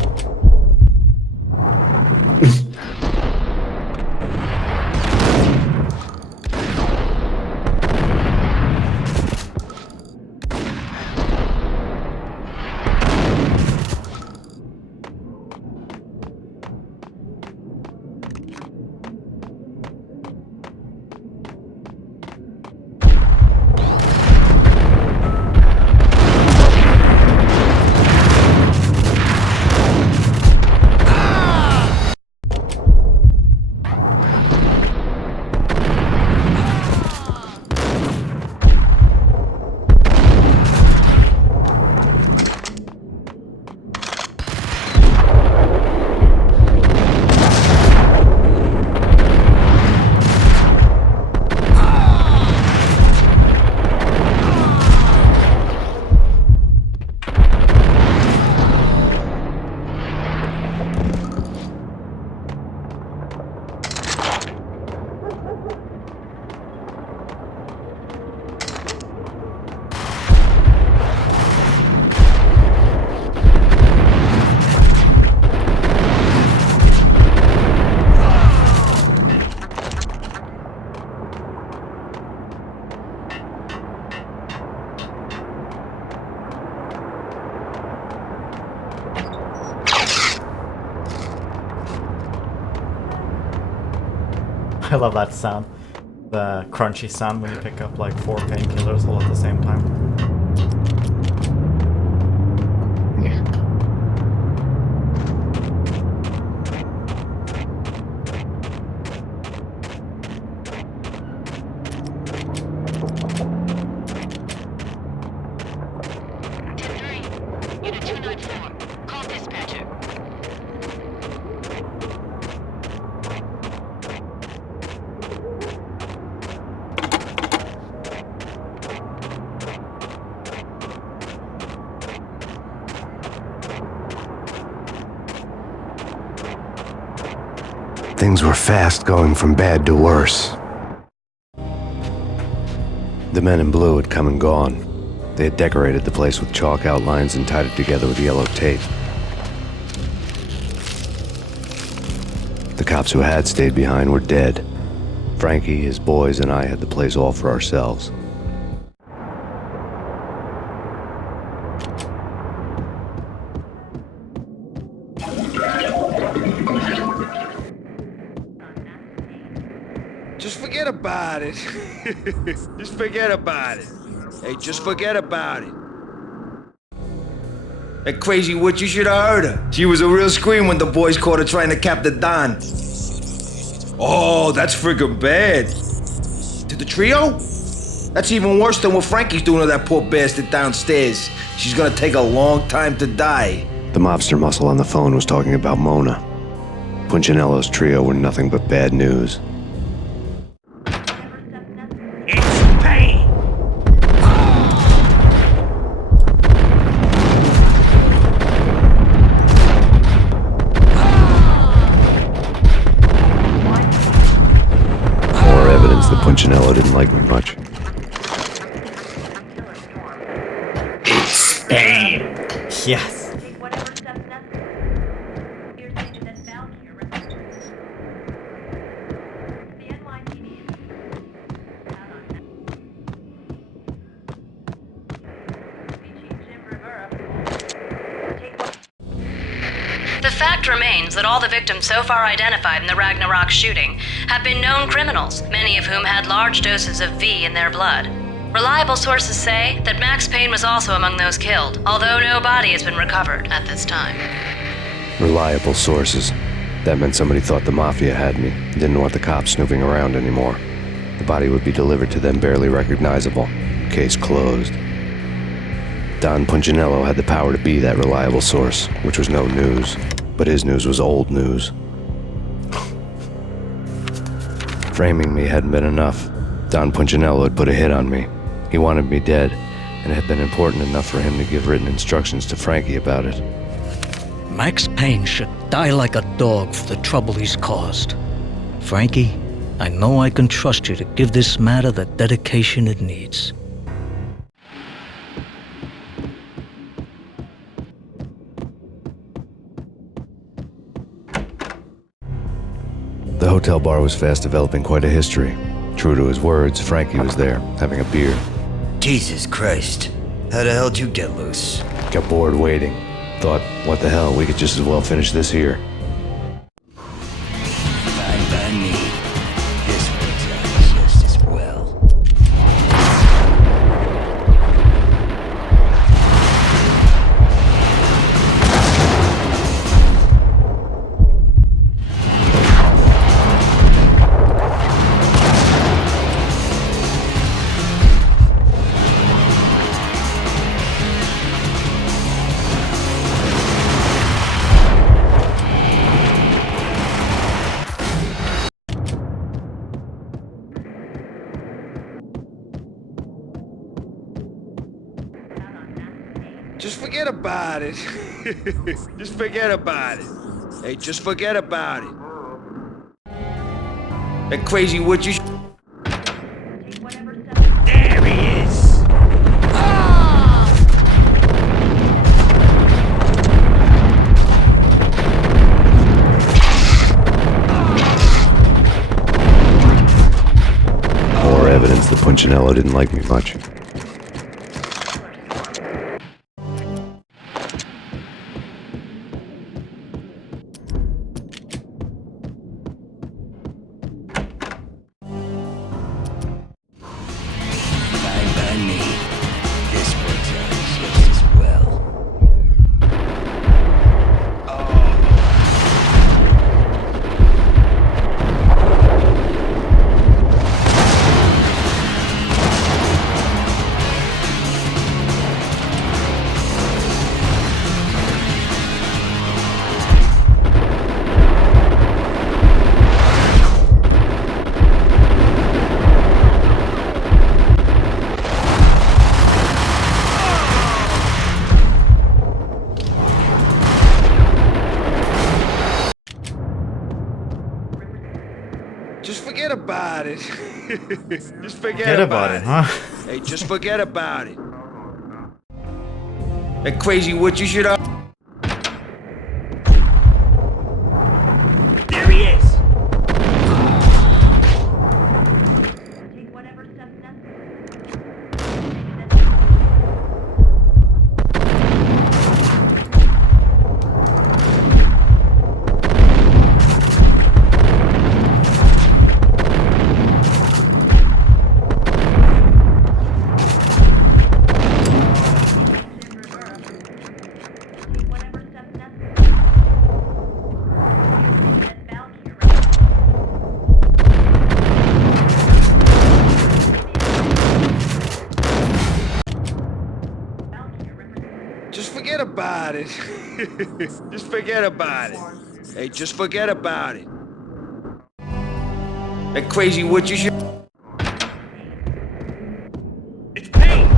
I love that sound. the crunchy sound when you pick up like 4 painkillers all at the same time. Yeah. Things were fast going from bad to worse. The men in blue had come and gone. They had decorated the place with chalk outlines and tied it together with yellow tape. The cops who had stayed behind were dead. Frankie, his boys, and I had the place all for ourselves. Just forget about it. Just forget about it. Hey, just forget about it. That crazy witch, you should have heard her. She was a real scream when the boys caught her trying to cap the Don. Oh, that's friggin' bad. To the trio? That's even worse than what Frankie's doing to that poor bastard downstairs. She's gonna take a long time to die. The mobster muscle on the phone was talking about Mona. Punchinello's trio were nothing but bad news. It's Payne! More evidence that Punchinello didn't like me much. It's Payne! Yes. The fact remains that all the victims so far identified in the Ragnarok shooting have been known criminals, many of whom had large doses of V in their blood. Reliable sources say that Max Payne was also among those killed, although no body has been recovered at this time. Reliable sources. That meant somebody thought the Mafia had me, didn't want the cops snooping around anymore. The body would be delivered to them barely recognizable. Case closed. Don Punchinello had the power to be that reliable source, which was no news. But his news was old news. Framing me hadn't been enough. Don Punchinello had put a hit on me. He wanted me dead, and it had been important enough for him to give written instructions to Frankie about it. Max Payne should die like a dog for the trouble he's caused. Frankie, I know I can trust you to give this matter the dedication it needs. The hotel bar was fast developing quite a history. True to his words, Frankie was there, having a beer. Jesus Christ. How the hell did you get loose? Got bored waiting. Thought, what the hell, we could just as well finish this here. Fine by me. This works out just as well. Just forget about it. Just forget about it. Hey, just forget about it. That crazy witch, you There he is! More evidence that Punchinello didn't like me much. about it. Just Forget about it, huh? Hey, just forget about it. That crazy what you should have. There he is! Just forget about it. Just forget about it. Hey, just forget about it. That crazy what you should. It's Payne!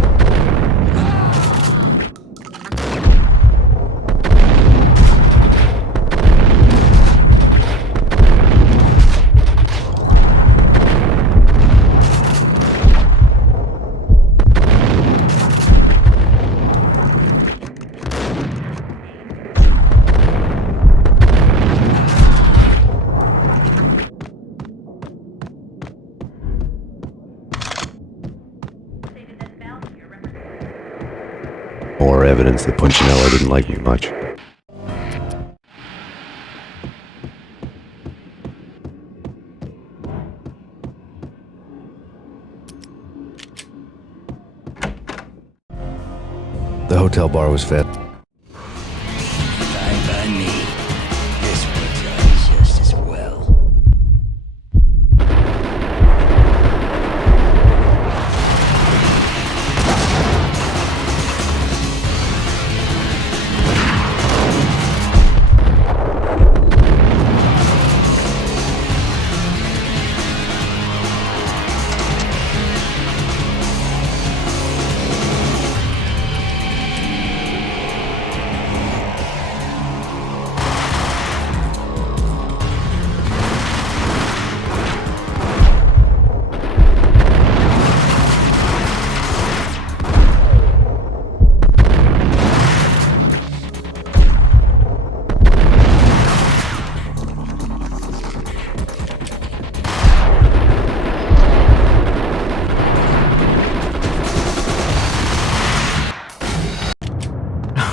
More evidence that Punchinello didn't like me much. The hotel bar was fed. Fine by me. This works out just as well.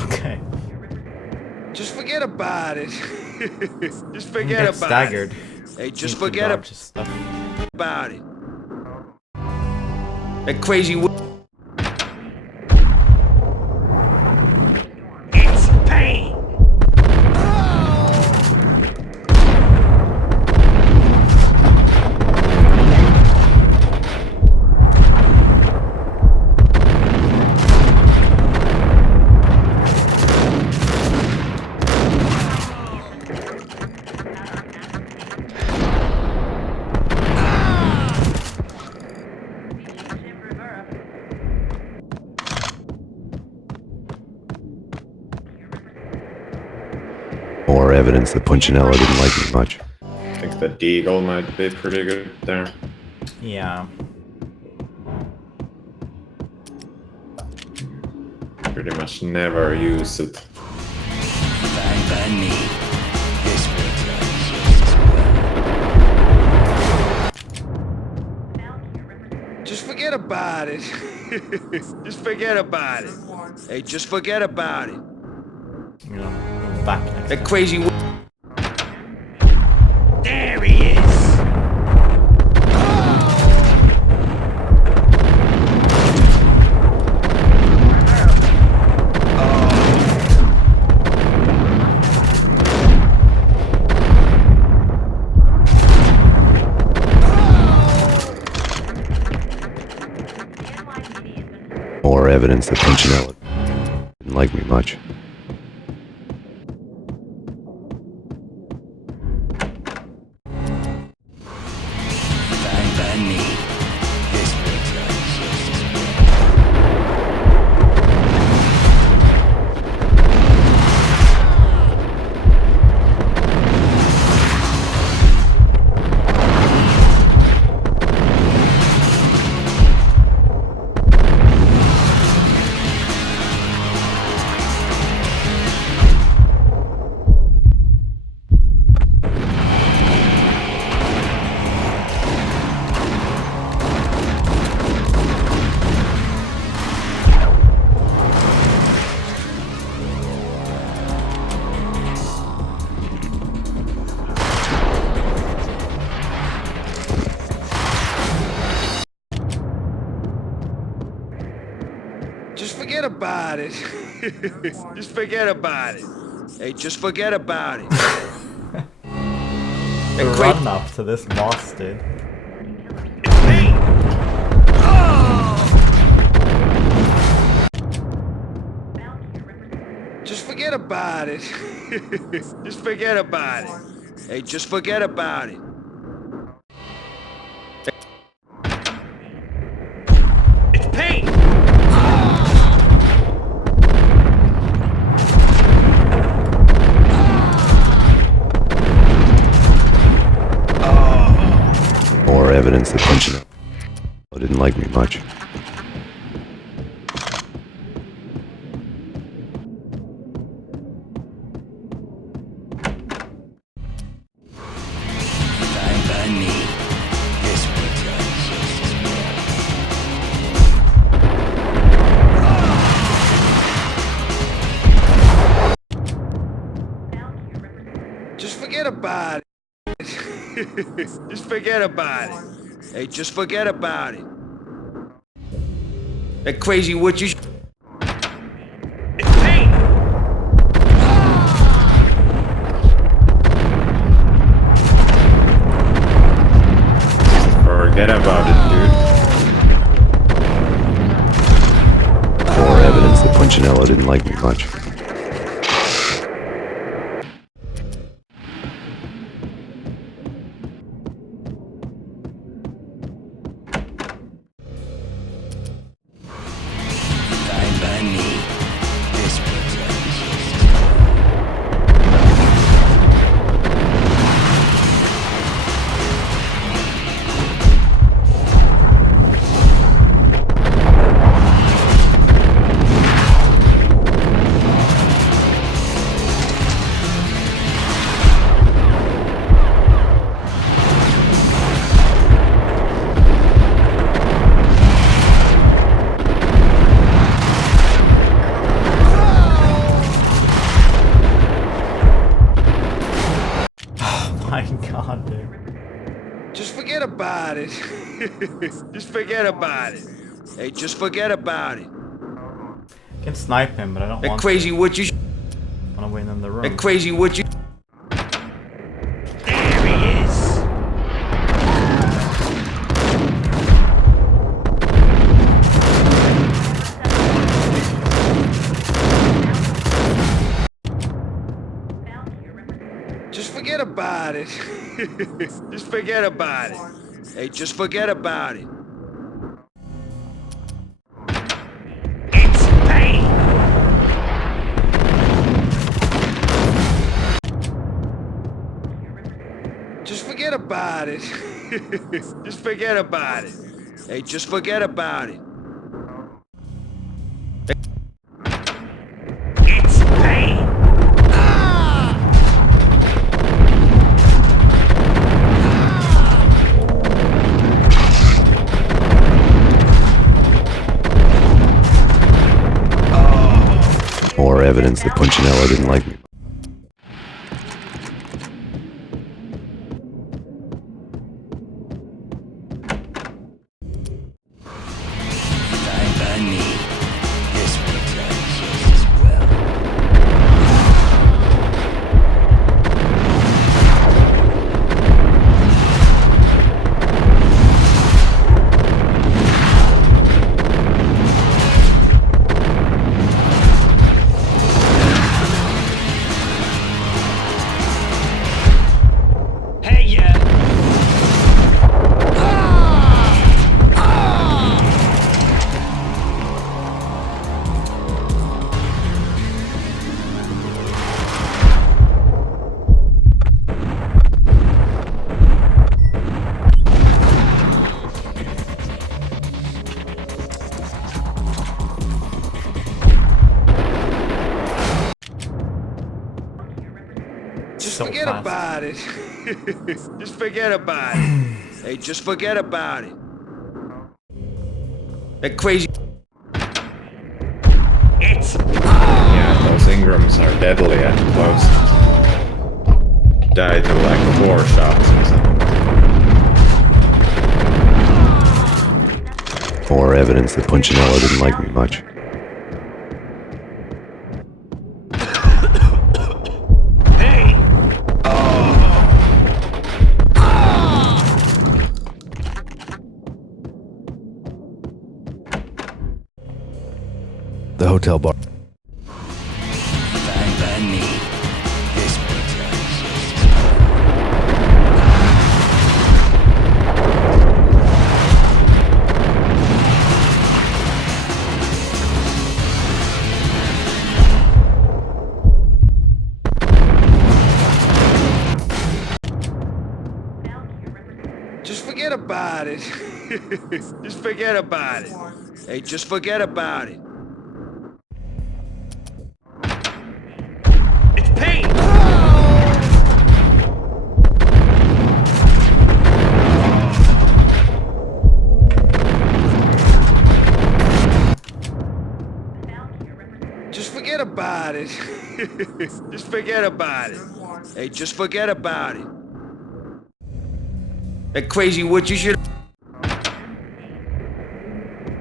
Okay. Just forget about it. Just He forget gets about staggered. it. Hey, just Seems to forget dodge his stuff. about it. That crazy what. It's Payne! More evidence that Punchinello didn't like me much. I think the deagle might be pretty good there. Yeah. Pretty much never use it. Fine by me. This works out just as well. Just forget about it. Just forget about it. Hey, just forget about it. You know, move back next That time. crazy what. There he is! More evidence that Punchinello didn't like me much. Fine by me. This works out just as well. about it. Just forget about it. Hey, just forget about it. The run up to this boss, dude. Just forget about it. Just forget about it. Hey, just forget about it. It's Payne! More evidence that punching didn't like me much. Fine by me. This one's just as well. Just forget about it. Just forget about it. Hey, just forget about it. That crazy witch you. It's Payne! Forget about it, dude. More evidence that Punchinello didn't like me much. fine by me. This one's just My god, dude. Just forget about it. Just forget about it. Hey, just forget about it. I can snipe him, but I don't That want crazy to. witch you. I want to win in the room. That crazy witch you. There he is! Just forget about it. Just forget about it. Hey, just forget about it. It's Payne! Just forget about it. Just forget about it. Hey, just forget about it. It's Payne! More evidence that Punchinello didn't like me. fine by me. This one's just as well. Hey, yeah! Just So forget fast. about it. Just forget about it. Hey, just forget about it. That crazy. It's Yeah, those Ingrams are deadly at close. Died to like 4 shots or something. More evidence that Punchinello didn't like me much. hotel bar. Fine by me. This one's Just forget about it. Just forget about it. Hey, just forget about it. It's Payne! Just forget about it. Just forget about it. Hey, just forget about it. That crazy witch, you should.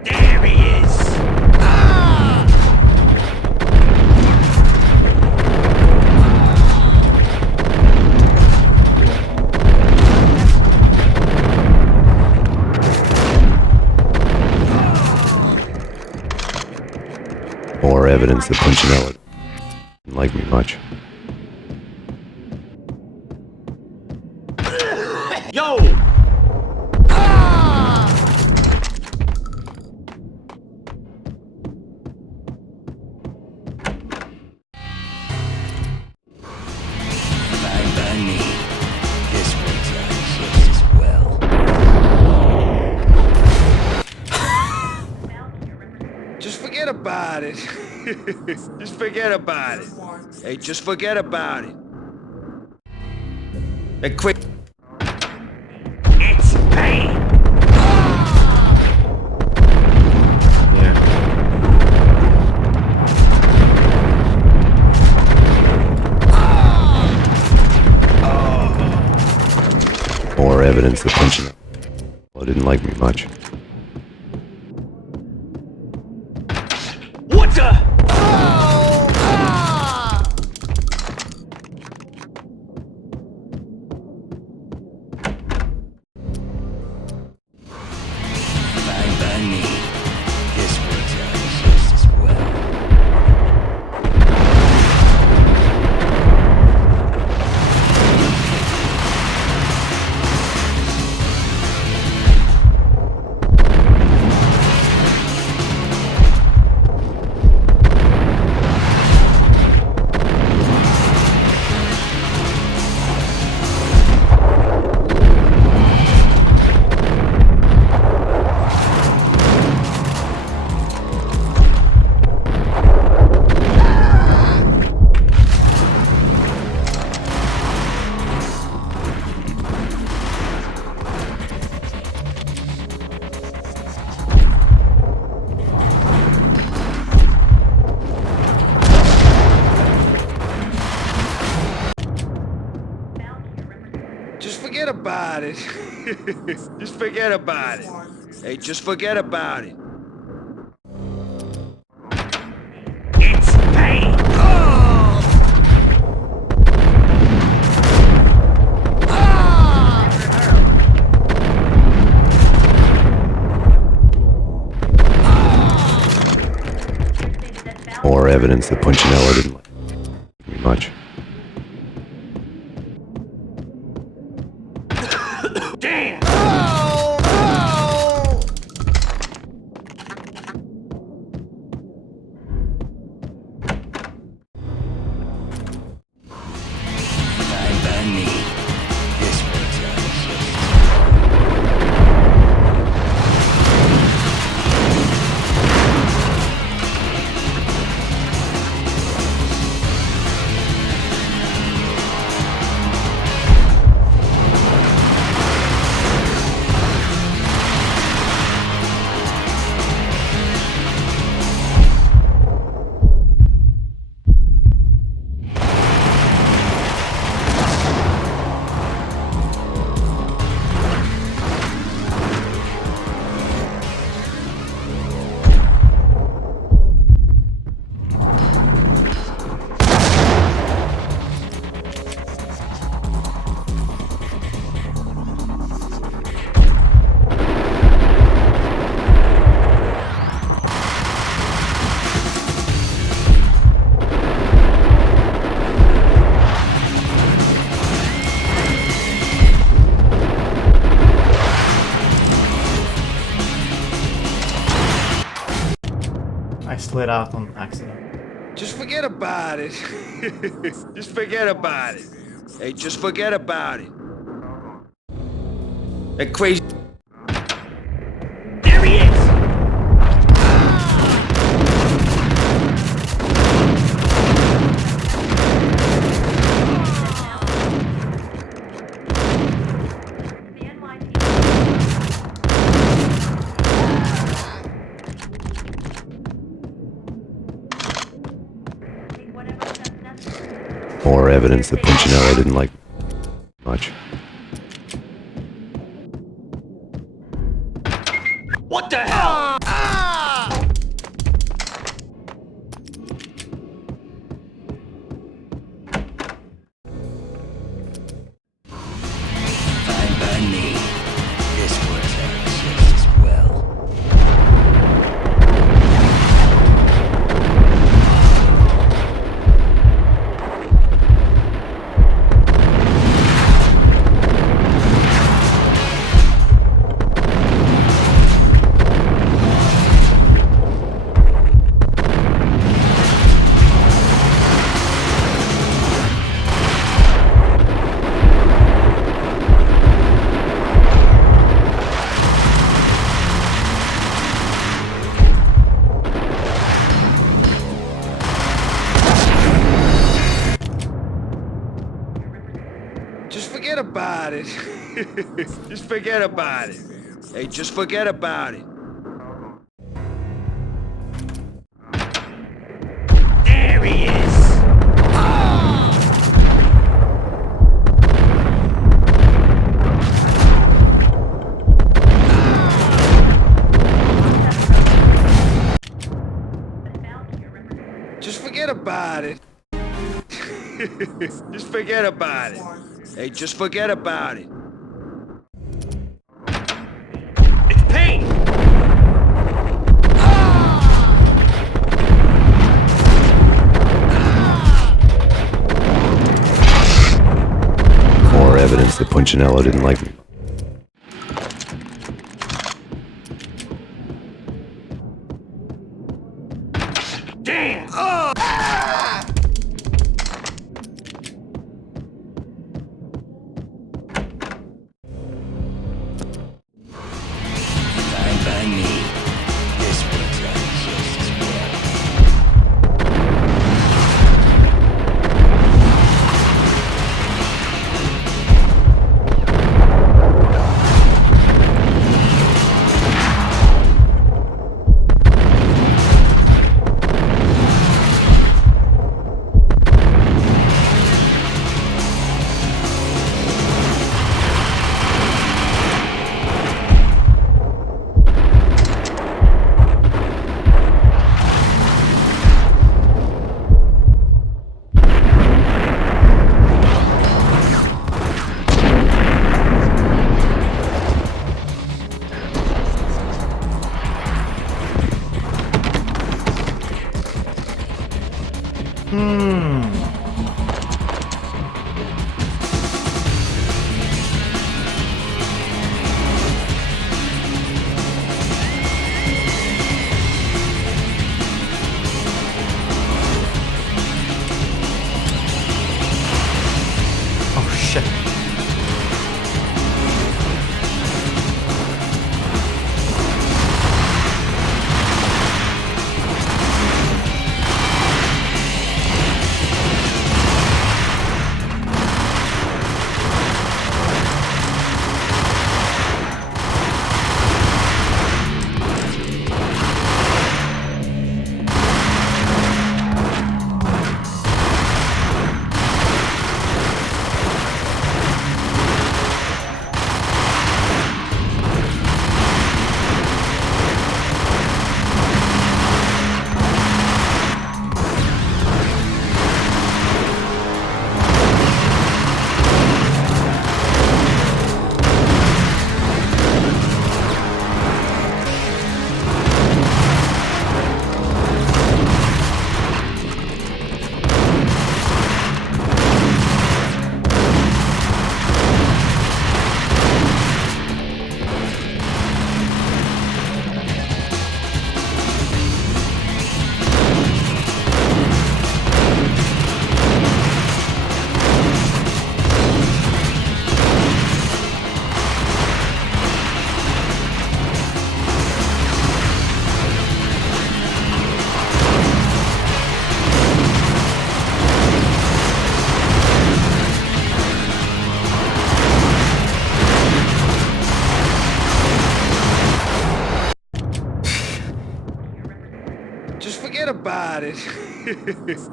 There he is! More evidence that Punchinello didn't like me much. Yo! fine by me. This one's just as well. Just forget about it. Just forget about it. Hey, just forget about it. That quick. It's Payne! Yeah. More evidence that Punchinello didn't like me much. What the? Fine by me. This one's just as well. Just forget about it. Just forget about it. Hey, just forget about it. It's Payne! More evidence that Punchinello didn't like me much. Damn! Fine by me. This one's just as well. slid out on accident. Just forget about it. Just forget about it. Hey, just forget about it. That crazy. There he is! More evidence that Punchinello didn't like much. What the hell? Fine by me. This works out just as well. Just forget about it. Just forget about it. Hey, just forget about it. There he is! Just forget about it. Just forget about it. Hey, just forget about it. It's Payne! More evidence that Punchinello didn't like me. Damn! Fine by me. This works out just as well.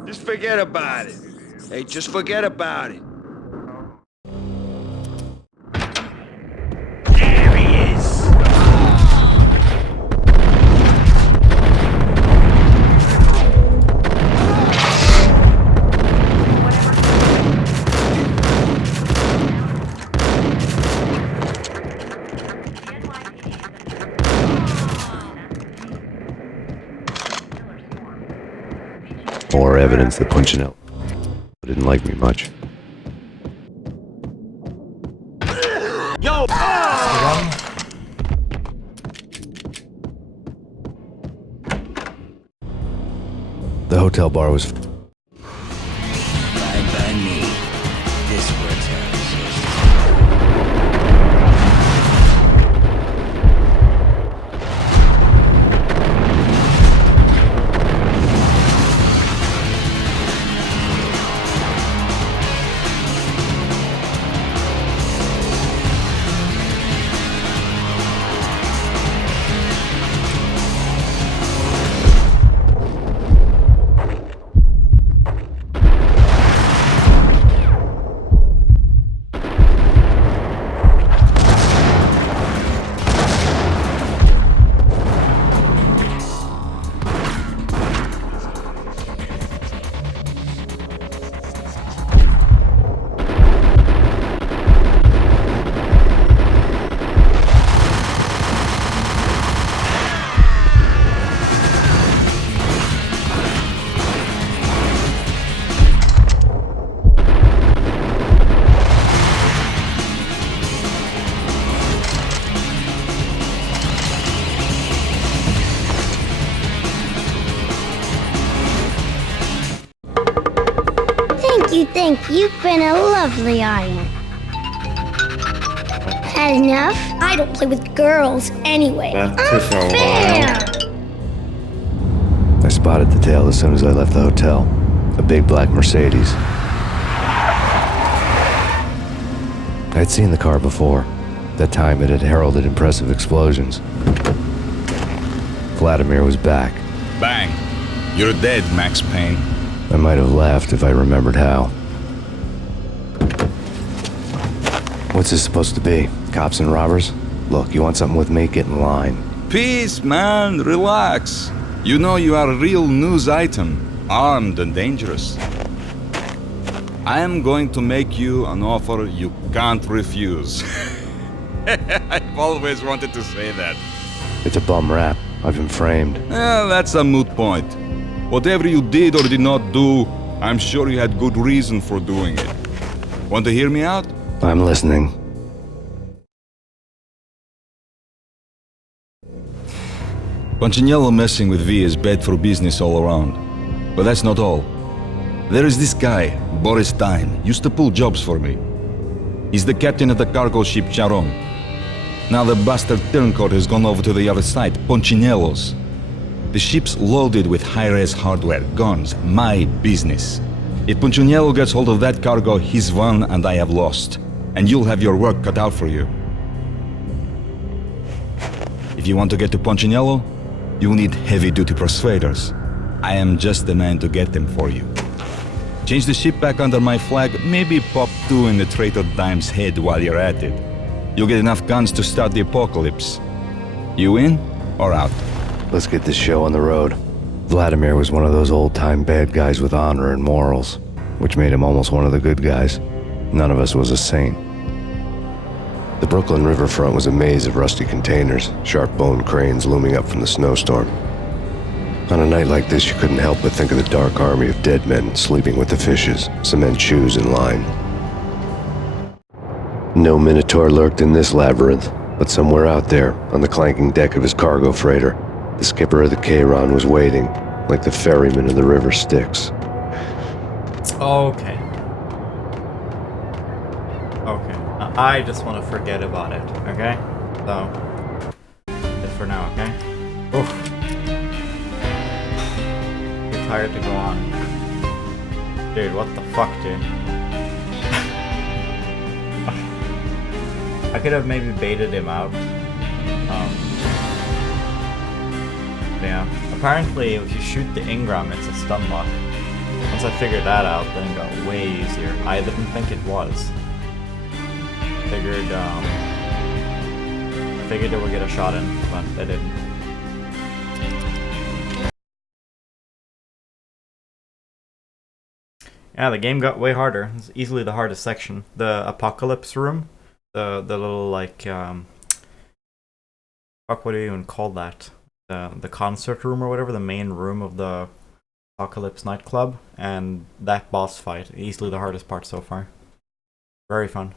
Just forget about it. Hey, just forget about it. There he is! More evidence that Punchinello didn't like me much. Yo! The hotel bar was Fine by me. This works out just Thank you. You've been a lovely audience. Had enough? I don't play with girls anyway. That took a Unfair! I spotted the tail as soon as I left the hotel. A big black Mercedes. I'd seen the car before. That time it had heralded impressive explosions. Vladimir was back. Bang! You're dead, Max Payne. I might have laughed if I remembered how. What's this supposed to be? Cops and robbers? Look, you want something with me? Get in line. Peace, man. Relax. You know you are a real news item. Armed and dangerous. I am going to make you an offer you can't refuse. I've always wanted to say that. It's a bum rap. I've been framed. That's a moot point. Whatever you did or did not do, I'm sure you had good reason for doing it. Want to hear me out? I'm listening. Punchinello messing with V is bad for business all around. But that's not all. There is this guy, Boris Time, used to pull jobs for me. He's the captain of the cargo ship Charon. Now the bastard turncoat has gone over to the other side, Punchinello's. The ship's loaded with high-res hardware, guns, my business. If Punchinello gets hold of that cargo, he's won and I have lost. And you'll have your work cut out for you. If you want to get to Punchinello, you'll need heavy-duty persuaders. I am just the man to get them for you. Change the ship back under my flag, maybe pop 2 in the traitor Dime's head while you're at it. You'll get enough guns to start the apocalypse. You in or out? Let's get this show on the road. Vladimir was one of those old-time bad guys with honor and morals, which made him almost one of the good guys. None of us was a saint. The Brooklyn riverfront was a maze of rusty containers, sharp-boned cranes looming up from the snowstorm. On a night like this, you couldn't help but think of the dark army of dead men sleeping with the fishes, cement shoes in line. No Minotaur lurked in this labyrinth, but somewhere out there, on the clanking deck of his cargo freighter, the skipper of the Chiron was waiting, like the ferryman of the River Styx. Okay. Okay. I just want to forget about it, okay? So, just for now, okay? Oof. Too tired to go on. Dude, what the fuck, dude? I could have maybe baited him out. Yeah. Apparently, if you shoot the Ingram, it's a stun lock. Once I figured that out, then it got way easier. I didn't think it was. Figured it would get a shot in, but it didn't. Yeah, the game got way harder. It's easily the hardest section. The apocalypse room, the little like fuck, what do you even call that? The concert room or whatever, the main room of the Apocalypse nightclub, and that boss fight, easily the hardest part so far. Very fun.